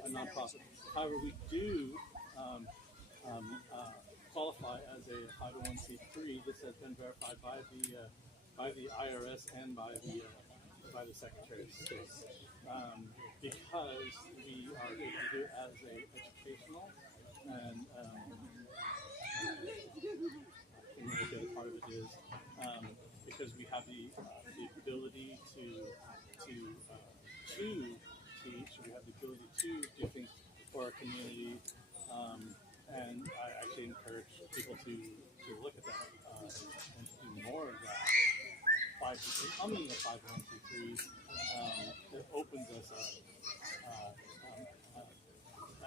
a nonprofit. However, we do qualify as a 501c3. This has been verified by the IRS and by the Secretary of State because we are able to do it as a educational and the other part of it is because we have the ability to teach, we have the ability to do things for our community, and I actually encourage people to look at that and to do more of that. Becoming a 501c3 it opens us up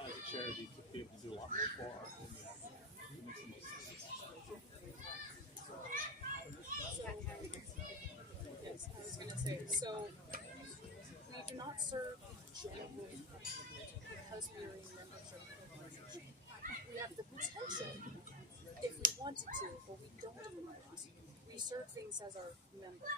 as a charity to be able to do a lot more for our community. It makes the most sense. Yes, I was going to say, so we do not serve general because we are a membership organization. We have the potential if we wanted to, but we don't want to. We serve things as our members.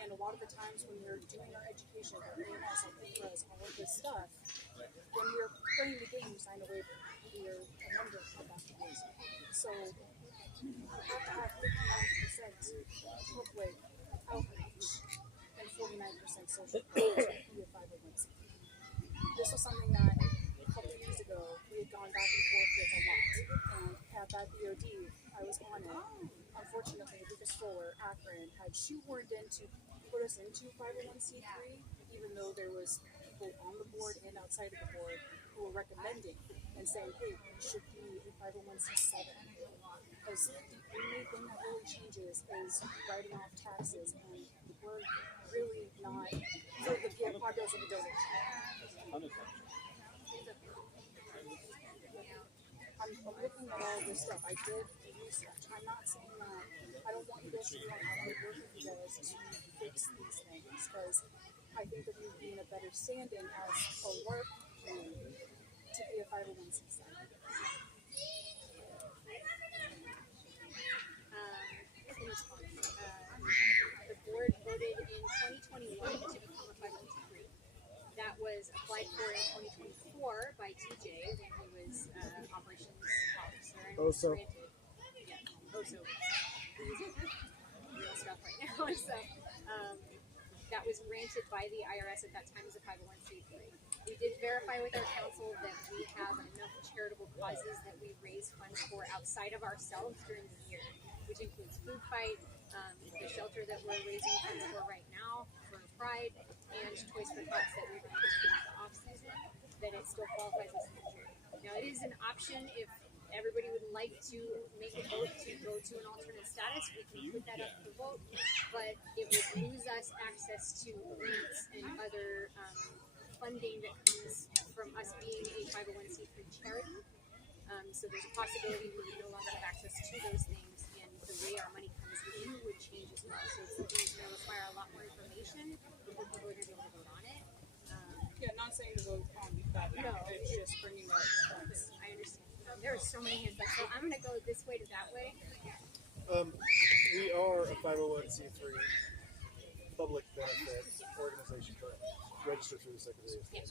And a lot of the times when we're doing our education, our AMS, our ICRAs, all of this stuff, when we're playing the game, we sign a waiver. We are a member of that community. So you have to have 59% public outreach and 49% social to be a 501c. This was something that a couple of years ago we had gone back and forth with a lot. And at that BOD, I was on it. Unfortunately, Lucas Fuller, Akron, had shoehorned in to put us into 501c3, even though there was people on the board and outside of the board who were recommending and saying, hey, you should be a 501c7. Because the only thing that really changes is writing off taxes, and we're really not for the populace of the donation. I'm looking at all this stuff. I did research. I'm not saying that I don't want you guys to do it. I want to work with you guys to fix these things because I think that we'd be in a better standing as a work community to be a 501c7. The board voted in 2021 to become a 501c3. That was applied for in 2024 by TJ when he was operations officer and was granted. Yeah, OSO. Real stuff right now. So that was granted by the IRS at that time as a 501c3. We did verify with our council that we have enough charitable causes that we raise funds for outside of ourselves during the year, which includes Food Fight, the shelter that we're raising funds for right now, for Pride, and Toys for Tots that we're going to do in the off-season, that it still qualifies as a charity. Now, it is an option if everybody would like to make a vote to go to an alternate status. We can put that up for vote, but it would lose us access to grants and other funding that comes from us being a 501c3 charity. So there's a possibility we would no longer have access to those things, and the way our money comes in would change as well. So it's going to require a lot more information before people are going to be able to vote on it. are so many hands up, so I'm going to go this way to that way. We are a 501c3 public benefit organization currently, registered through the Secretary of State.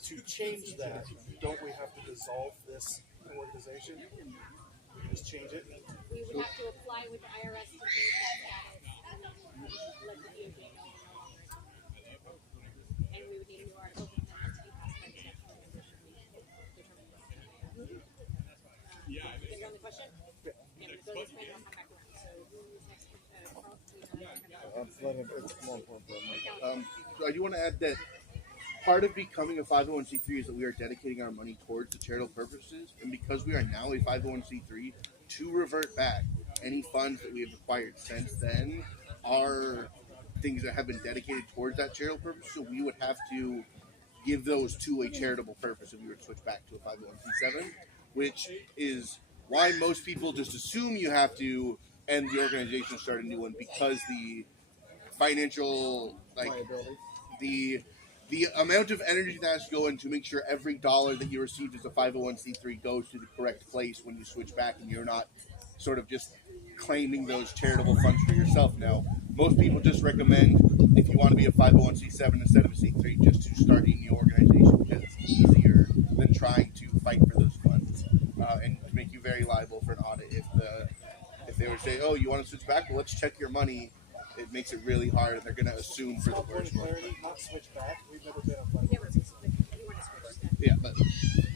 To change that, don't we have to dissolve this organization? We can just change it? We would have to apply with the IRS to change that status and let the DOJ know we're no longer. And we would need a new article being amended to be passed by the national membership meeting. Is there only question? Yeah, I'm going to go this way and I'll come back around. So who's next? Carl? So I do want to add that part of becoming a 501c3 is that we are dedicating our money towards the charitable purposes, and because we are now a 501c3, to revert back any funds that we have acquired since then are things that have been dedicated towards that charitable purpose, so we would have to give those to a charitable purpose if we were to switch back to a 501c7, which is why most people just assume you have to end the organization and start a new one, because the financial, like, the amount of energy that has to go in to make sure every dollar that you receive as a 501c3 goes to the correct place when you switch back, and you're not sort of just claiming those charitable funds for yourself now. Most people just recommend, if you want to be a 501c7 instead of a C3, just to start a new organization, because it's easier than trying to fight for those funds and to make you very liable for an audit. If they were to say, oh, you want to switch back? Well, let's check your money. It makes it really hard, and they're going to assume for the worst. Not switch back. We've never been on 501c3. Yeah, but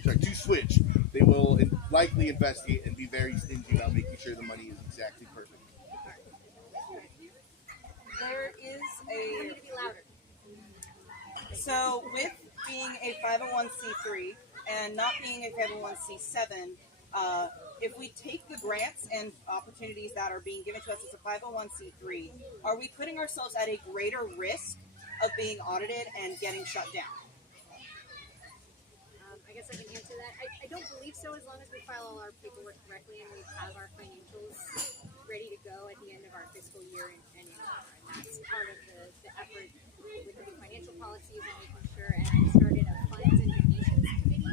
sorry, to switch, they will likely investigate and be very stingy about making sure the money is exactly perfect. There is I need to be louder. So with being a 501c3 and not being a 501c7, if we take the grants and opportunities that are being given to us as a 501c3, are we putting ourselves at a greater risk of being audited and getting shut down? I guess I can answer that. I don't believe so, as long as we file all our paperwork correctly and we have our financials ready to go at the end of our fiscal year and annual. And that's part of the effort with the new financial policies and making sure. And I started a funds and donations committee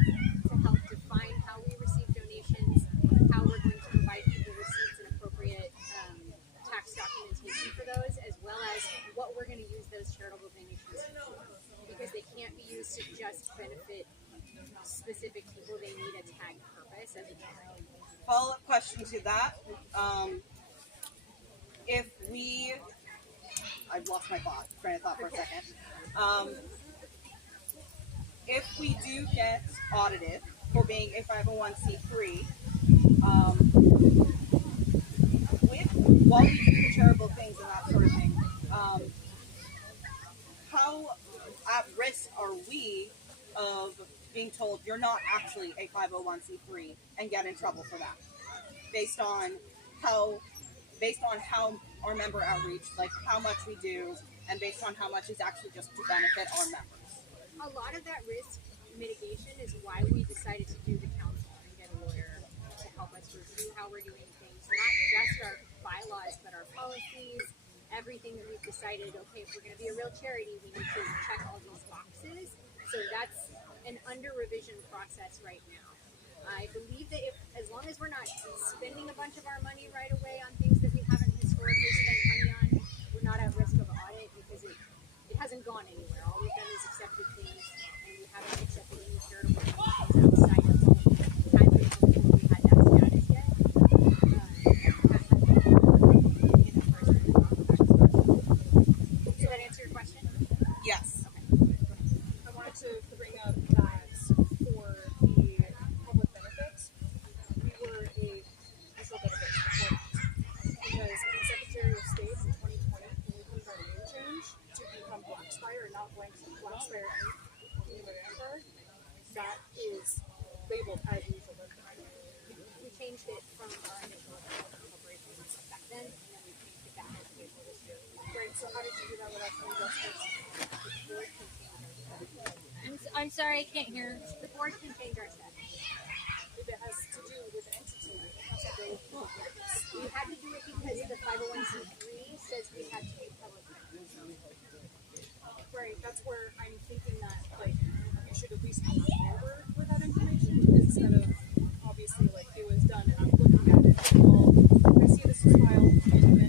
to help define how we receive donations, how we're going to provide people receipts and appropriate tax documentation for those, as well as what we're going to use those charitable donations for. Because they can't be used to just benefit specific people, they need a tag purpose as well. Follow-up question to that. If we, I've lost my train of thought for a second. If we do get audited for being a 501c3, while we do the charitable things and that sort of thing, how at risk are we of being told you're not actually a 501c3 and get in trouble for that, based on how our member outreach, like how much we do, and based on how much is actually just to benefit our members? A lot of that risk mitigation is why we decided to do the council and get a lawyer to help us review how we're doing things, not just our bylaws, but our policies, everything that we've decided, okay, if we're going to be a real charity, we need to check all these boxes. So that's an under revision process right now. I believe that as long as we're not spending a bunch of our money right away on things that we haven't historically spent money on, we're not at risk of audit, because it hasn't gone anywhere. All we've done is accepted things, and we haven't accepted any charitable donations outside of what we had been before we had that status yet. Did that answer your question? Yes. I wanted to bring up that for the public benefits, we were a special benefit before that. Because in the Secretary of State in 2020, when we put our name change to become Blackspire and not Blackspire Empire, that is labeled as mutual benefit. We changed it from our initial corporation back then, and then we changed it back to April this year. Right, so how did you do that without some adjustments? I'm sorry, I can't hear. The board can change our status. If it has to do with the entity, it has to go with the We had to do it because the 501c3 says we had to be public. Right, that's where I'm thinking that, like, you should at least come forward with that information instead of obviously, like, it was done, and I'm looking at it, and well, I see this was filed in the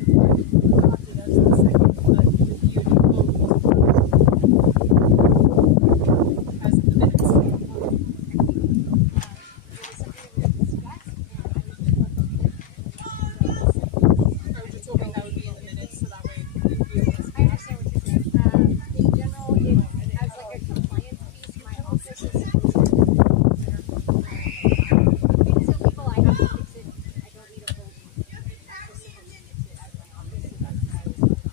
adopted as the second, but the view and vote was as in the minutes. I was just hoping that would be in the minutes, so that way it would be able to. I understand what you're saying. In general, it, as like a compliance piece, my office is supposed to. It's illegal. I have to fix it. I don't need a full system to fix it at my office, so that's why I was going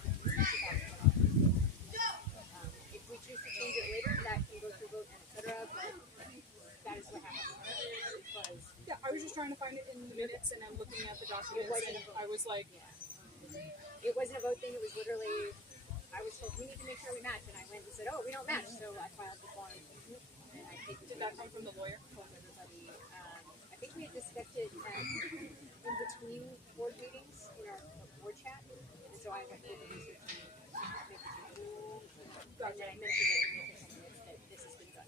on. If we choose to change it later, that can go through vote and etc. But that is what happened. Yeah, I was just trying to find it in the minutes, and I'm looking at the documents, and I was like, It wasn't a vote thing. It was literally, I was told we need to make sure we match, and I went and said, oh, we don't match, so I filed the form. And I think did that come from the lawyer? told everybody. I think we had discussed it in between board meetings in our board chat, and so I went through the research and make the changes. And then I mentioned it in the official minutes that this has been done.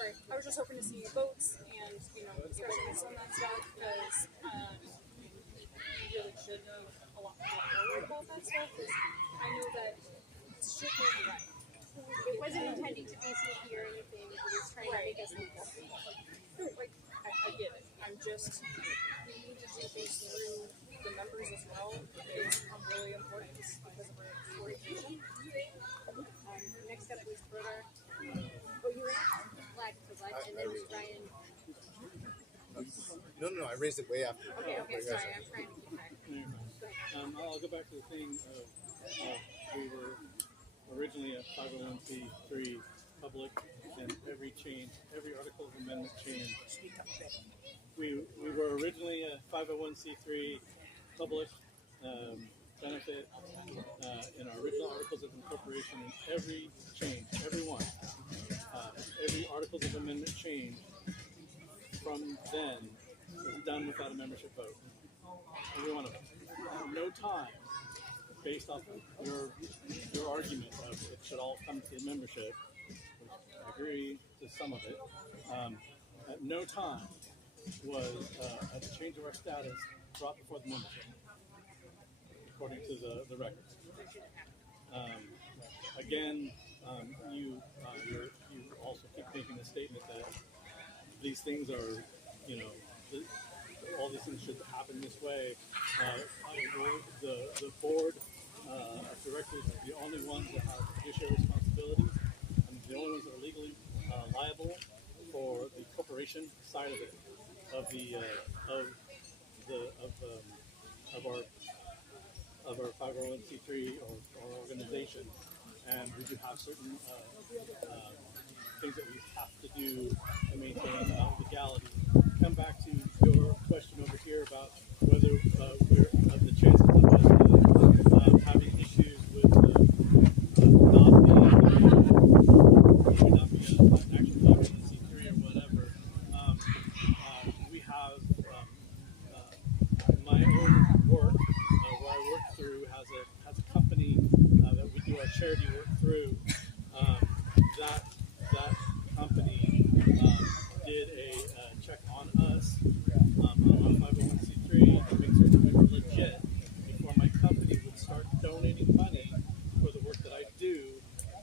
Right. I was just hoping to see votes and, you know, discussions on that stuff, because you really should know a lot more about that stuff, because I know that shit will be right. It wasn't intending to be sneaky or anything. It was trying to make us legal. Like, I get it. I'm just, we need to do things through the members as well. It's really important because of our orientation. Next up was Broder. Oh, you were Black for Black, and then was Ryan. No, I raised it way after. Okay, sorry, I'm trying to keep track. I'll go back to the thing of we were originally a 501c3 public, and every article of amendment change. We were originally a 501c3 public benefit in our original articles of incorporation, and every change, every one, every articles of amendment change from then was done without a membership vote. Every one of them. No time, based off of your argument of it should all come to membership, which I agree to some of it. At no time was a change of our status brought before the membership, according to the records. Again, you also keep making the statement that these things are, you know, all these things should happen this way. The board of directors are the only ones that have fiduciary responsibilities, and the only ones that are legally liable for the corporation side of it, of our 501c3 or organization, and we do have certain things that we have to do to maintain legality. Come back to your question over here about whether we're the chances of us having issues with not being an actual 501c3 or whatever. We have my own work where I work through has a company that we do our charity work through. That company did a check on us on 501c3 to make certain we were legit before my company would start donating money for the work that I do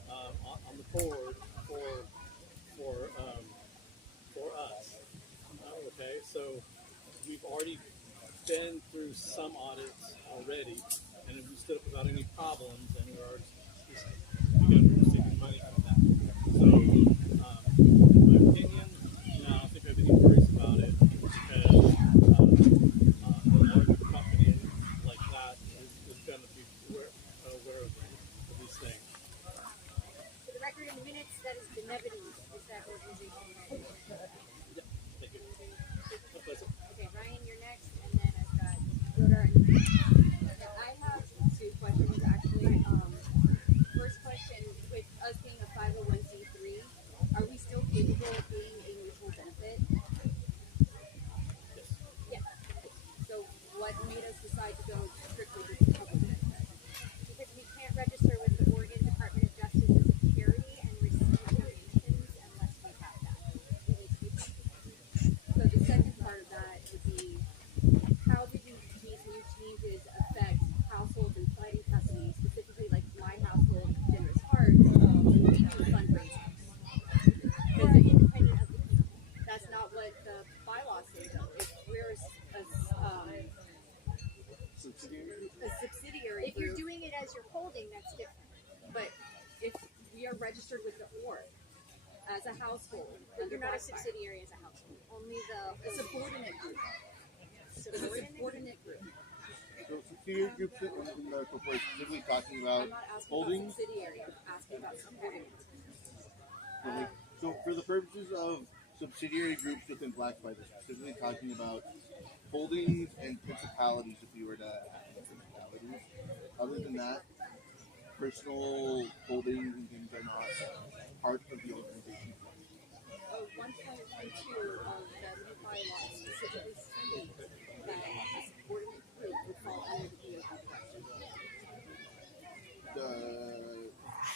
on the board for us. Okay, so we've already been through some audits already, and we stood up without any problems, and we're receiving money from that. So, in my opinion, I don't think I have any worries about it, because a larger company like that is going to be aware of these things. For the record in the minutes, that is Benevity, is that organization. Yeah, thank you. My pleasure. Okay, Ryan, you're next, and then I've got Yoder and I have two questions actually. First question, with us being a 501c3, are we still capable of being a mutual benefit? Yes. Yeah. So what made us decide to go strictly with the public benefit? because we can't register with the Oregon Department of Justice as a charity and receive donations unless we have that. It needs to be registered with the org as a household. You're not a subsidiary as a household. Only the subordinate group. Subordinate group. So subsidiary groups in the corporation, specifically talking about I'm not asking holdings. about subsidiary. I'm asking about subordinate. So for the purposes of subsidiary groups within Black Spider, specifically talking about holdings and principalities, if you were to add principalities. Other than that, personal holdings and things are not part of the organization. 1.12 of the new bylaws specifically states that a subordinate group would fall under the EOP directive. The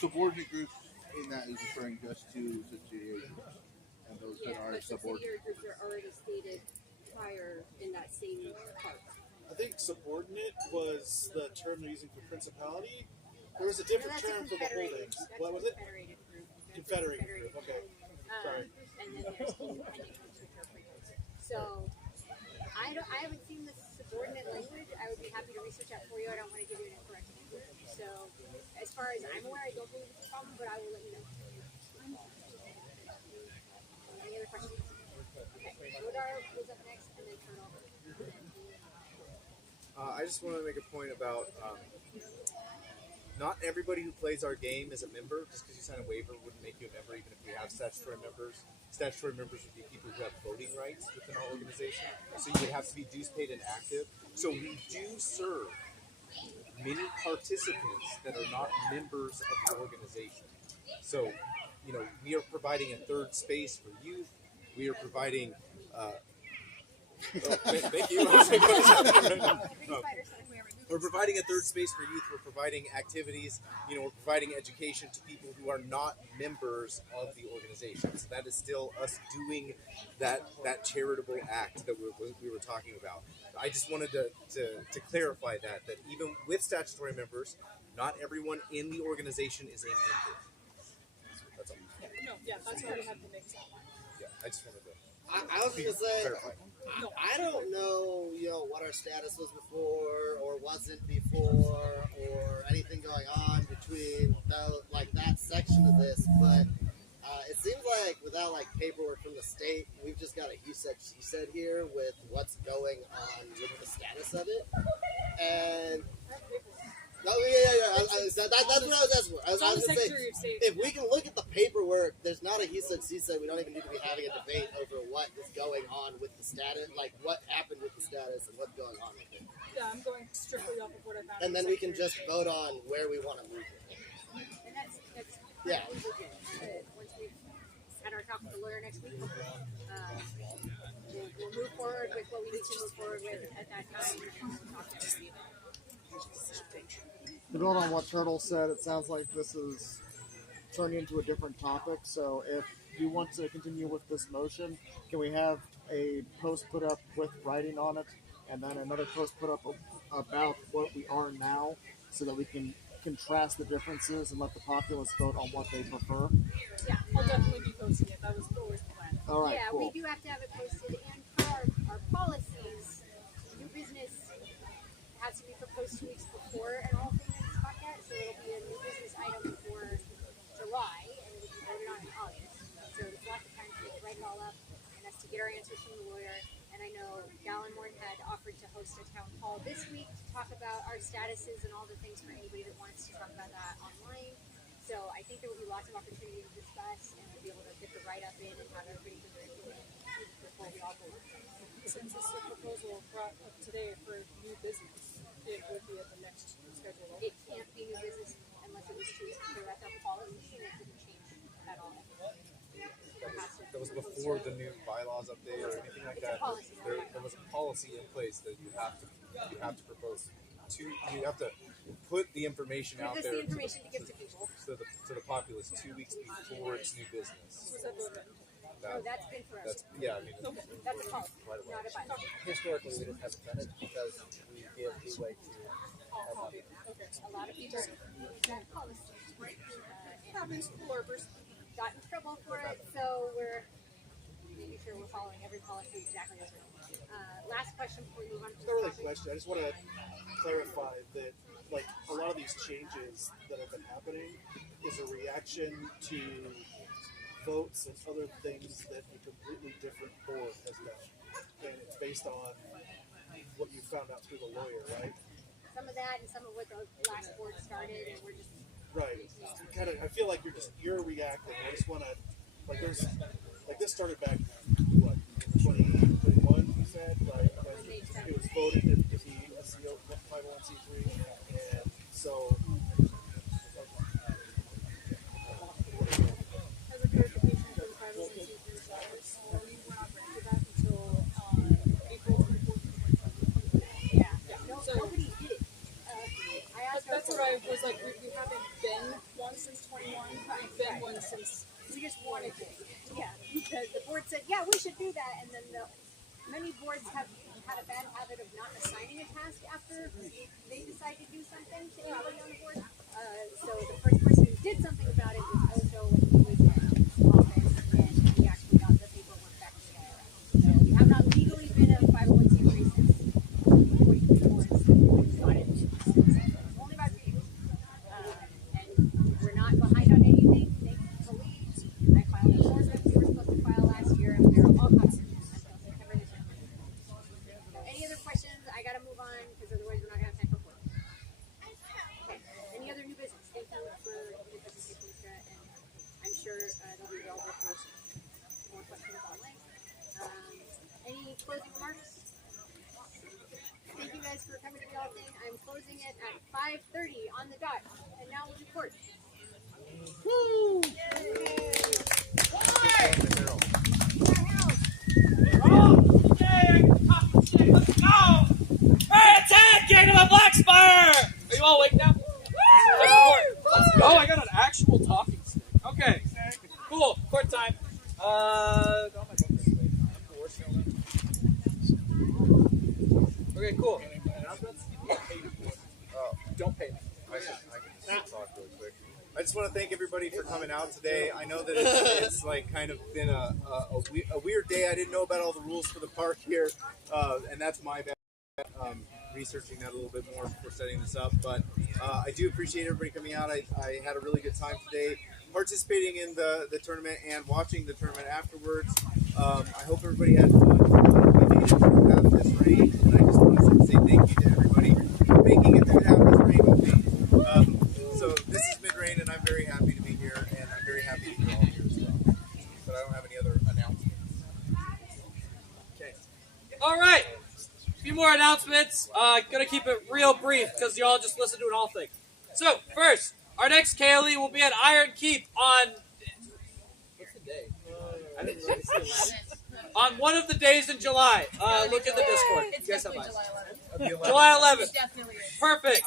subordinate groups in that is referring just to subsidiary groups and those that are but subordinate. subsidiary groups are already stated prior in that same part. I think subordinate was the term they're using for principality. There was a different term for the holdings. What was it? Confederated group. Confederated group. Okay. Sorry. And then there's independent groups which are free groups. So I haven't seen the subordinate language. I would be happy to research that for you. I don't want to give you an incorrect answer. So as far as I'm aware, I don't believe it's a problem, but I will let you know. Any other questions? Okay. Wodar was up next, and then turn over. I just want to make a point about not everybody who plays our game is a member. Just because you sign a waiver wouldn't make you a member, even if we have statutory members. Statutory members would be people who have voting rights within our organization. So you would have to be dues paid and active. So we do serve many participants that are not members of the organization. So, we are providing a third space for youth. We are providing... thank you. We're providing a third space for youth. We're providing activities. We're providing education to people who are not members of the organization. So that is still us doing that charitable act that we were talking about. I just wanted to clarify that even with statutory members, not everyone in the organization is a member. That's all. That's why we have to make that. Yeah, I just wanted to. I was going to say, clarify. I don't know, what our status was before or wasn't before or anything going on between that section of this, but it seems like without paperwork from the state, we've just got a he said, she said here with what's going on with the status of it. And that's what I was asking for. I was going to say, if we can look at the paperwork, there's not a he said, she said. We don't even need to be having a debate over what is going on with the status, what happened with the status and what's going on with it. Yeah, I'm going strictly off of what I found. And then we can just vote on where we want to move it. And that's yeah. Once we've had our talk with the lawyer next week, we'll move forward with what we need to move forward with at that time. And we'll talk to everybody about it. To build on what Turtle said, it sounds like this is turning into a different topic. So if you want to continue with this motion, can we have a post put up with writing on it and then another post put up about what we are now so that we can contrast the differences and let the populace vote on what they prefer? Yeah, I'll definitely be posting it. That was always the plan. All right, yeah, cool. We do have to have it posted, and for our policies, new business has to be proposed 2 weeks before an all things podcast, so it'll be a new business item for July, and it'll be voted on in August. So there's lots of time to write it all up, and that's to get our answers from the lawyer. And I know Dallin Morton had offered to host a town hall this week to talk about our statuses and all the things for anybody that wants to talk about that online. So I think there will be lots of opportunity to discuss, and we'll be able to get the write-up in and have everybody do their input before we all vote. Since this is a proposal brought up today for new business, it would be at the next schedule. It can't be new business unless it was changed. That's our policy, and it didn't change at all. That was before the new bylaws update or anything like that. There was a policy in place that you have to propose you have to put the information out there the information to give to people to the populace 2 weeks before it's new business. That's been for us. Yeah, I mean, that's a policy, not a bylaw. Historically, we just haven't done it because we give leeway to a lot of people use that policy. Happens to blurbers. Got in trouble for it, so we're making sure we're following every policy exactly as written. Last question before we move on to It's not really a question. I just want to clarify that like a lot of these changes that have been happening is a reaction to votes and other things that a completely different board has done, and it's based on what you found out through the lawyer, right? Some of that and some of what the last board started, and we're just right. Kind of, I feel like you're reacting. I just want to this started back what 2021. You said like it was voted to be a CO 501c3, and so. As a clarification for the 501c3 status, we were not granted that until April 24th. Yeah. So Nobody did it. I asked that's what I was like. We haven't been one since 21. We've been one since. We just wanted to. Yeah, because the board said, yeah, we should do that, and then many boards have had a bad habit of not assigning a task after they decide to do something to anybody on the board. So the first person who did something about it was also when he was in office, and we actually got the paperwork back to the IRS. So we have not legally been a 501c3 since 2024. Got it. Only about 2 years. And we're not behind on anything. They believe I filed a form that we were supposed to file last year, and we're all caught until September this year. So any other questions? I gotta move on because otherwise we're not gonna have time for work. Okay. Any other new business? Thank you for the presentation, Lisa, and I'm sure they'll be available for more questions online. Any closing remarks? Thank you guys for coming to the Althing. I'm closing it at 5:30 on the dot, and now we'll do court. Woo! Let's go! Hey, attack! Gang of the Black Spire! Are you all awake now? Let's go! I got an actual talking stick. Okay. Cool. Court time. Okay, cool. Don't pay me. I can just talk really quick. I just want to thank everybody for coming out today. I know that it's like kind of been a weird day. I didn't know about all the rules for the park here, and that's my bad. Researching that a little bit more before setting this up, but I do appreciate everybody coming out. I had a really good time today participating in the tournament and watching the tournament afterwards. I hope everybody had fun. We made it through half this rain, and I just want to say thank you to everybody for making it through half this rain with me. So this is mid-rain, and I'm very happy to be here, and I'm very happy to be all here as well. But I don't have any other announcements. Okay. All right. A few more announcements. Gonna keep it real brief because y'all just listened to an all thing. So first, our next KLE will be at Iron Keep on. What's the day? I didn't really see on one of the days in July. Look in the Discord. It's definitely July 11th. July 11th. Definitely. Perfect.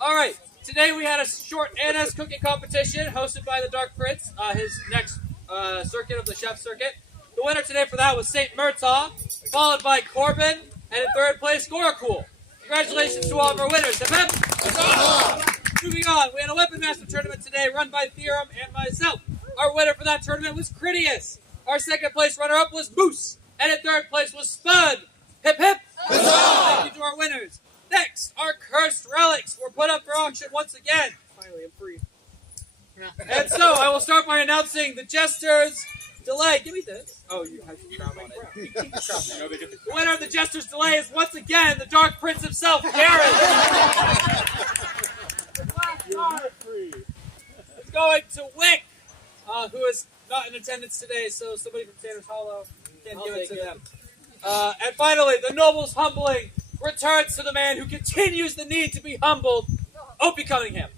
All right. Today we had a short Anna's cooking competition hosted by the Dark Prince. His next circuit of the chef circuit. The winner today for that was St. Murtaugh, followed by Corbin, and in third place, Goracool. Congratulations to all of our winners. Moving on, we had a Weapon Master tournament today run by Theorem and myself. Our winner for that tournament was Critias. Our second place runner-up was Moose. And in third place was Spud. Hip hip! Thank you to our winners. Next, our cursed relics were put up for auction once again. Finally, I'm free. And so, I will start by announcing the Jester's Delay. Give me this. Oh, you have to crown on it. The winner of the Jester's Delay is once again the Dark Prince himself, Jared. It's going to Wick, who is not in attendance today, so somebody from Sanders Hollow can give it to them. And finally, the Noble's Humbling returns to the man who continues the need to be humbled, Opie Cunningham.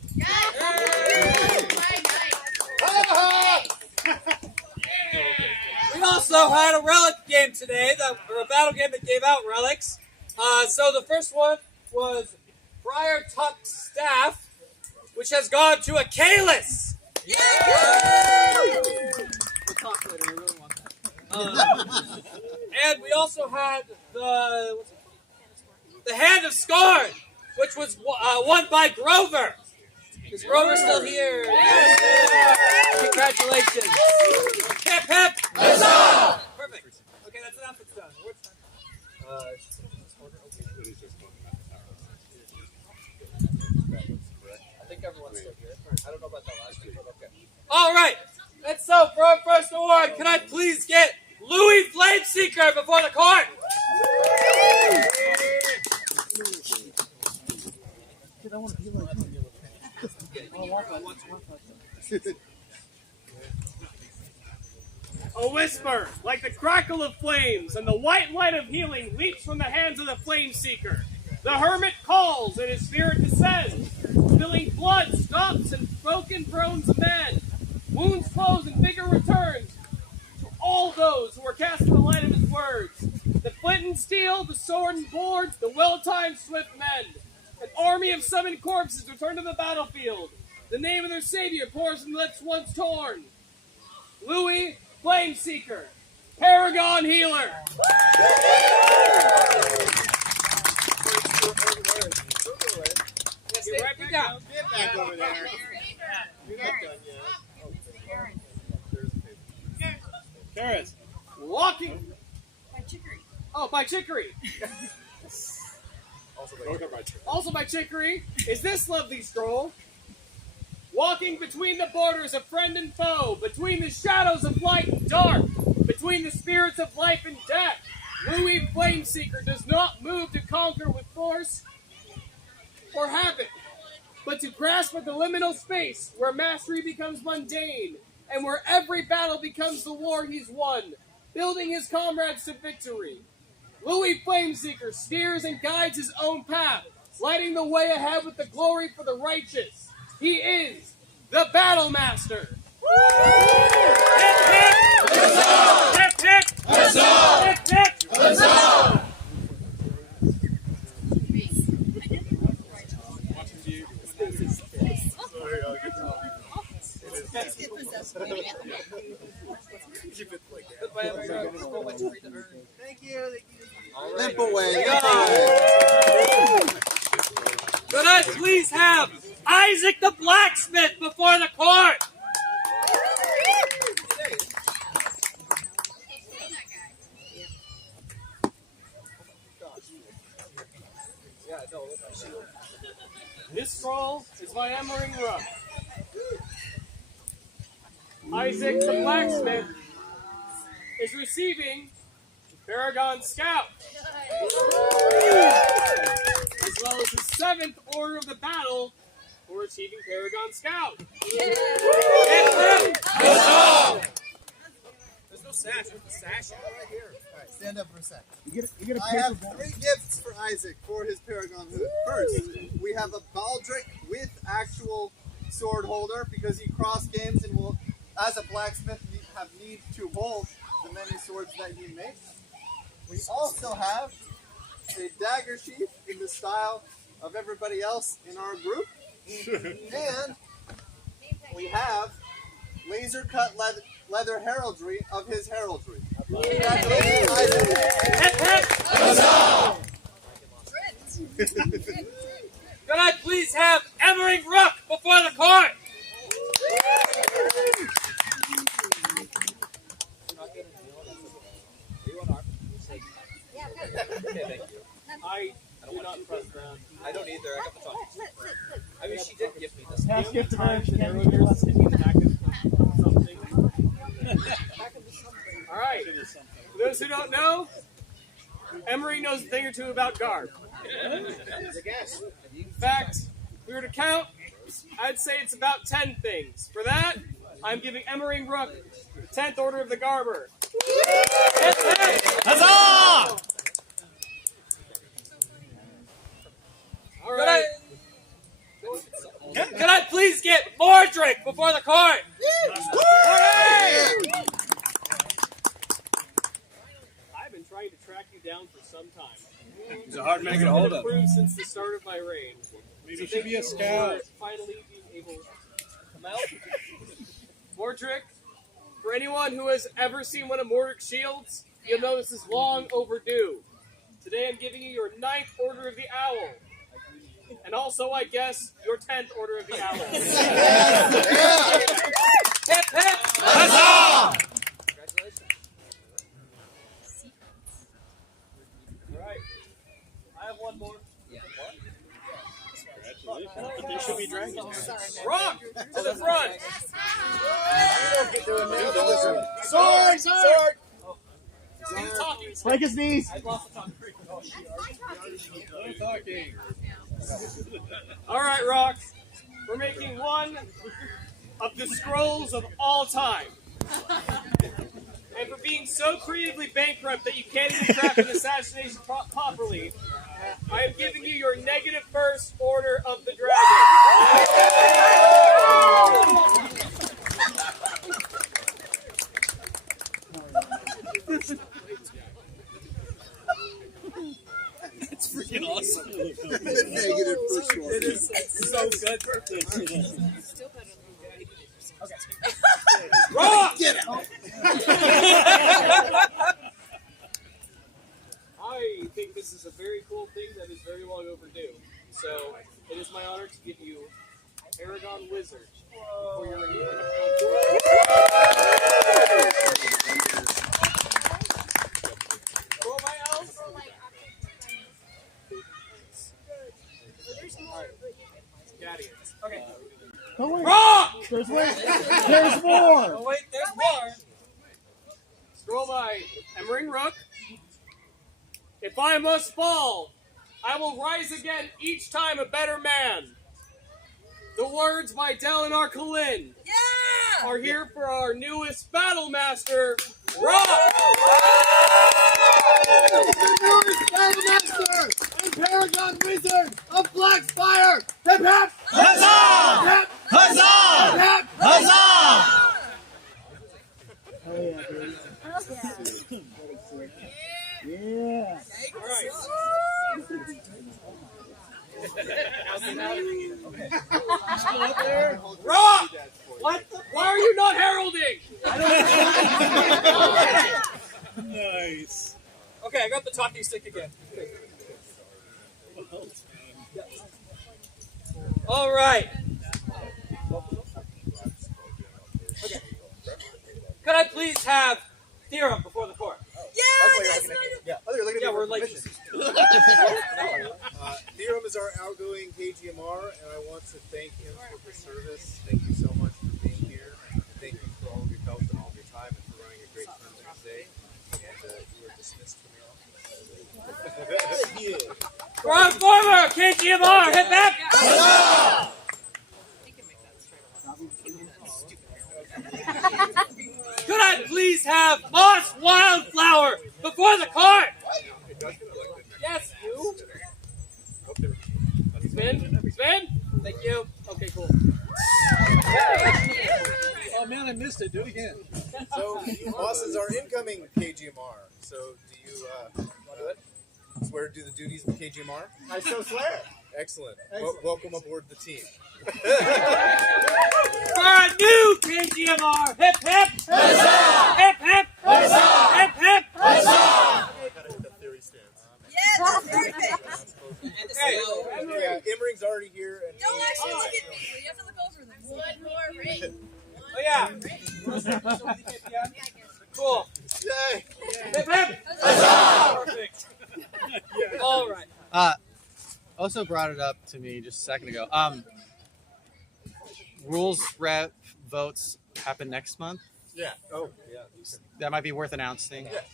We also had a relic game today, or a battle game that gave out relics. So the first one was Briar Tuck Staff, which has gone to a Kalis. We'll talk later. We really want that. And we also had the Hand of Scorn, which was won by Grover. Is Grover still here? Yes. Congratulations. Hip hip. Perfect. Okay, that's enough. It's done. What's time? All right. And so for our first award, can I please get Louis Flameseeker before the court? I want to be like him. A whisper, like the crackle of flames, and the white light of healing leaps from the hands of the flame seeker. The hermit calls, and his spirit descends. Spilling blood stops and broken thrones mend. Wounds close and vigor returns to all those who are cast in the light of his words. The flint and steel, the sword and board, the well-timed swift mend. An army of summoned corpses return to the battlefield. The name of their savior pours from lips once torn. Louis Flameseeker, Paragon Healer. Get right back down. Get back over there. You're not done yet. Karis. Walking. By Chicory. Oh, by Chicory. Also by Chicory is this lovely scroll. Walking between the borders of friend and foe, between the shadows of light and dark, between the spirits of life and death, Louis Flameseeker does not move to conquer with force or havoc, but to grasp at the liminal space where mastery becomes mundane and where every battle becomes the war he's won, building his comrades to victory. Louis Flameseeker steers and guides his own path, lighting the way ahead with the glory for the righteous. He is the Battle Master. Hip, hip! Huzzah! Hip, hip! Huzzah! Hip, hip! Huzzah! Thank you. Limp away. Could I please have Isaac the Blacksmith before the court? This scroll is by Emmering Ruck. Isaac the Blacksmith is receiving Paragon Scout, as well as the 7th Order of the Battle for achieving Paragon Scout. There's no sash. There's a sash right here. All right, stand up for a sec. You get a I paper have ball. 3 gifts for Isaac for his Paragon hood. First, we have a baldric with actual sword holder because he cross games and will, as a blacksmith, have need to hold the many swords that he makes. We also have a dagger sheath in the style of everybody else in our group. And we have laser cut leather heraldry of his heraldry. Congratulations, Isaac. Could I please have Emmering Ruck before the court? I do not trust that. I don't either. I got the phone. I mean, she did give me this. Pass gift to Times Ryan. and arrows in the packet of something. All right. For those who don't know, Emery knows a thing or two about garb. In fact, if we were to count, I'd say it's about 10 things. For that, I'm giving Emmering Rook the 10th Order of the Garber. Huzzah! All right. Could I please get Mordrick before the court? I've been trying to track you down for some time. He's a hard man to get a hold of. Improved since the start of my reign. Maybe So he should thank be a you scout. for finally being able to come out. Mordrick, for anyone who has ever seen one of Mordrick's shields, you'll know this is long overdue. Today I'm giving you your 9th Order of the Owl. And also, I guess, your 10th Order of the Owl. Hip, hip! Huzzah! Congratulations. All right. I have one more. Congratulations. There should be dragons. Rock to the front. Sword! Sword! Break his knees. All right, Rock. We're making one of the scrolls of all time. And for being so creatively bankrupt that you can't even craft an assassination properly, I am giving you your negative first order of the dragon. It's freaking awesome. Negative first order. It is so good. Rock! Get out! I think this is a very cool thing that is very long overdue. So it is my honor to give you Aragon Wizard for your Roll my elves. There's more, but Get out of here. Okay. Oh, wait. Rock! There's more. Oh wait, there's more. Scroll by Emmering Rook. If I must fall, I will rise again each time a better man. The words by Dalinar K'Lin are here for our newest battle master, Rock! The newest Battlemaster and Paragon Wizard of Blackspire! Hip hip! Huzzah! Hip! Huzzah! Hip! Huzzah! Yeah. Rock! What? Why are you not heralding? Nice. Okay, I got the talking stick again. All right. Okay. Could I please have Theorem before the court? Yeah, we're like. Theorem is our outgoing KGMR, and I want to thank him for his service. Thank you so much for being here. Thank you for all of your help and all of your time, and for running a great tournament today. And you are dismissed from the office. Former KGMR, hit back! Could I please have Moss Wildflower before the court? Yes, you. Spin? Spin? Thank you. Okay, cool. Oh man, I missed it. Do it again. So, Moss is our incoming KGMR. So, do you swear to do the duties of KGMR? I so swear. Excellent. Welcome aboard the team. For a new KGMR, hip hip! Huzzah! Hip hip! Huzzah! Hip hip! Huzzah! Yes, that's perfect. Hey, Yeah, Imring's already here. And Don't actually look at me. You have to look over them. One more ring. oh yeah. Cool. Yay! Hip hip! Huzzah! Perfect. All right. Also brought it up to me just a second ago. Rules rep votes happen next month. Yeah. Oh, yeah. That might be worth announcing. Yeah.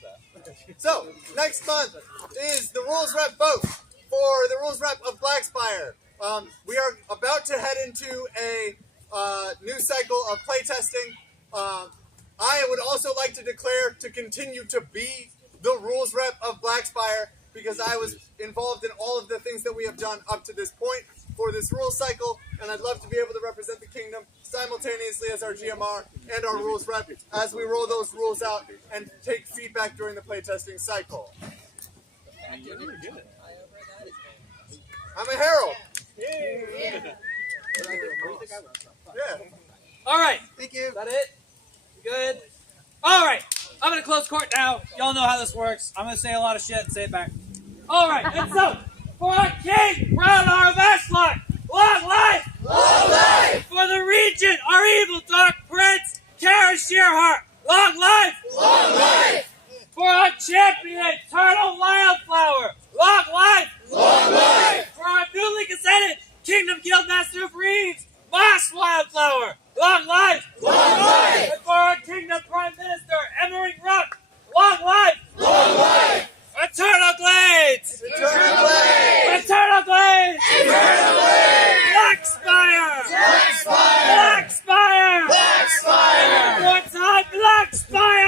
So, next month is the rules rep vote for the rules rep of Blackspire. We are about to head into a new cycle of playtesting. I would also like to declare to continue to be the rules rep of Blackspire because I was involved in all of the things that we have done up to this point for this rules cycle, and I'd love to be able to represent the kingdom simultaneously as our GMR and our rules rep as we roll those rules out and take feedback during the playtesting cycle. I'm a herald. Yeah. Yeah. All right. Thank you. Is that it? Good. All right. I'm going to close court now. Y'all know how this works. I'm going to say a lot of shit and say it back. All right. And so, for our king, Ragnar Vestlund, long life! Long life! For the regent, our evil dark prince, Kara Shearheart, long life! Long life! For our champion, Eternal Wildflower, long life! Long life! For our newly gazetted Kingdom Guildmaster of Reeves, Moss Wildflower, long life! Long life! And for our Kingdom Prime Minister, Emmering Rook, long life! Long life! Eternal Glades! Eternal Glades! Eternal Glades! Eternal Glades! Blackspire! Blackspire! Blackspire! Blackspire! Northside Blackspire!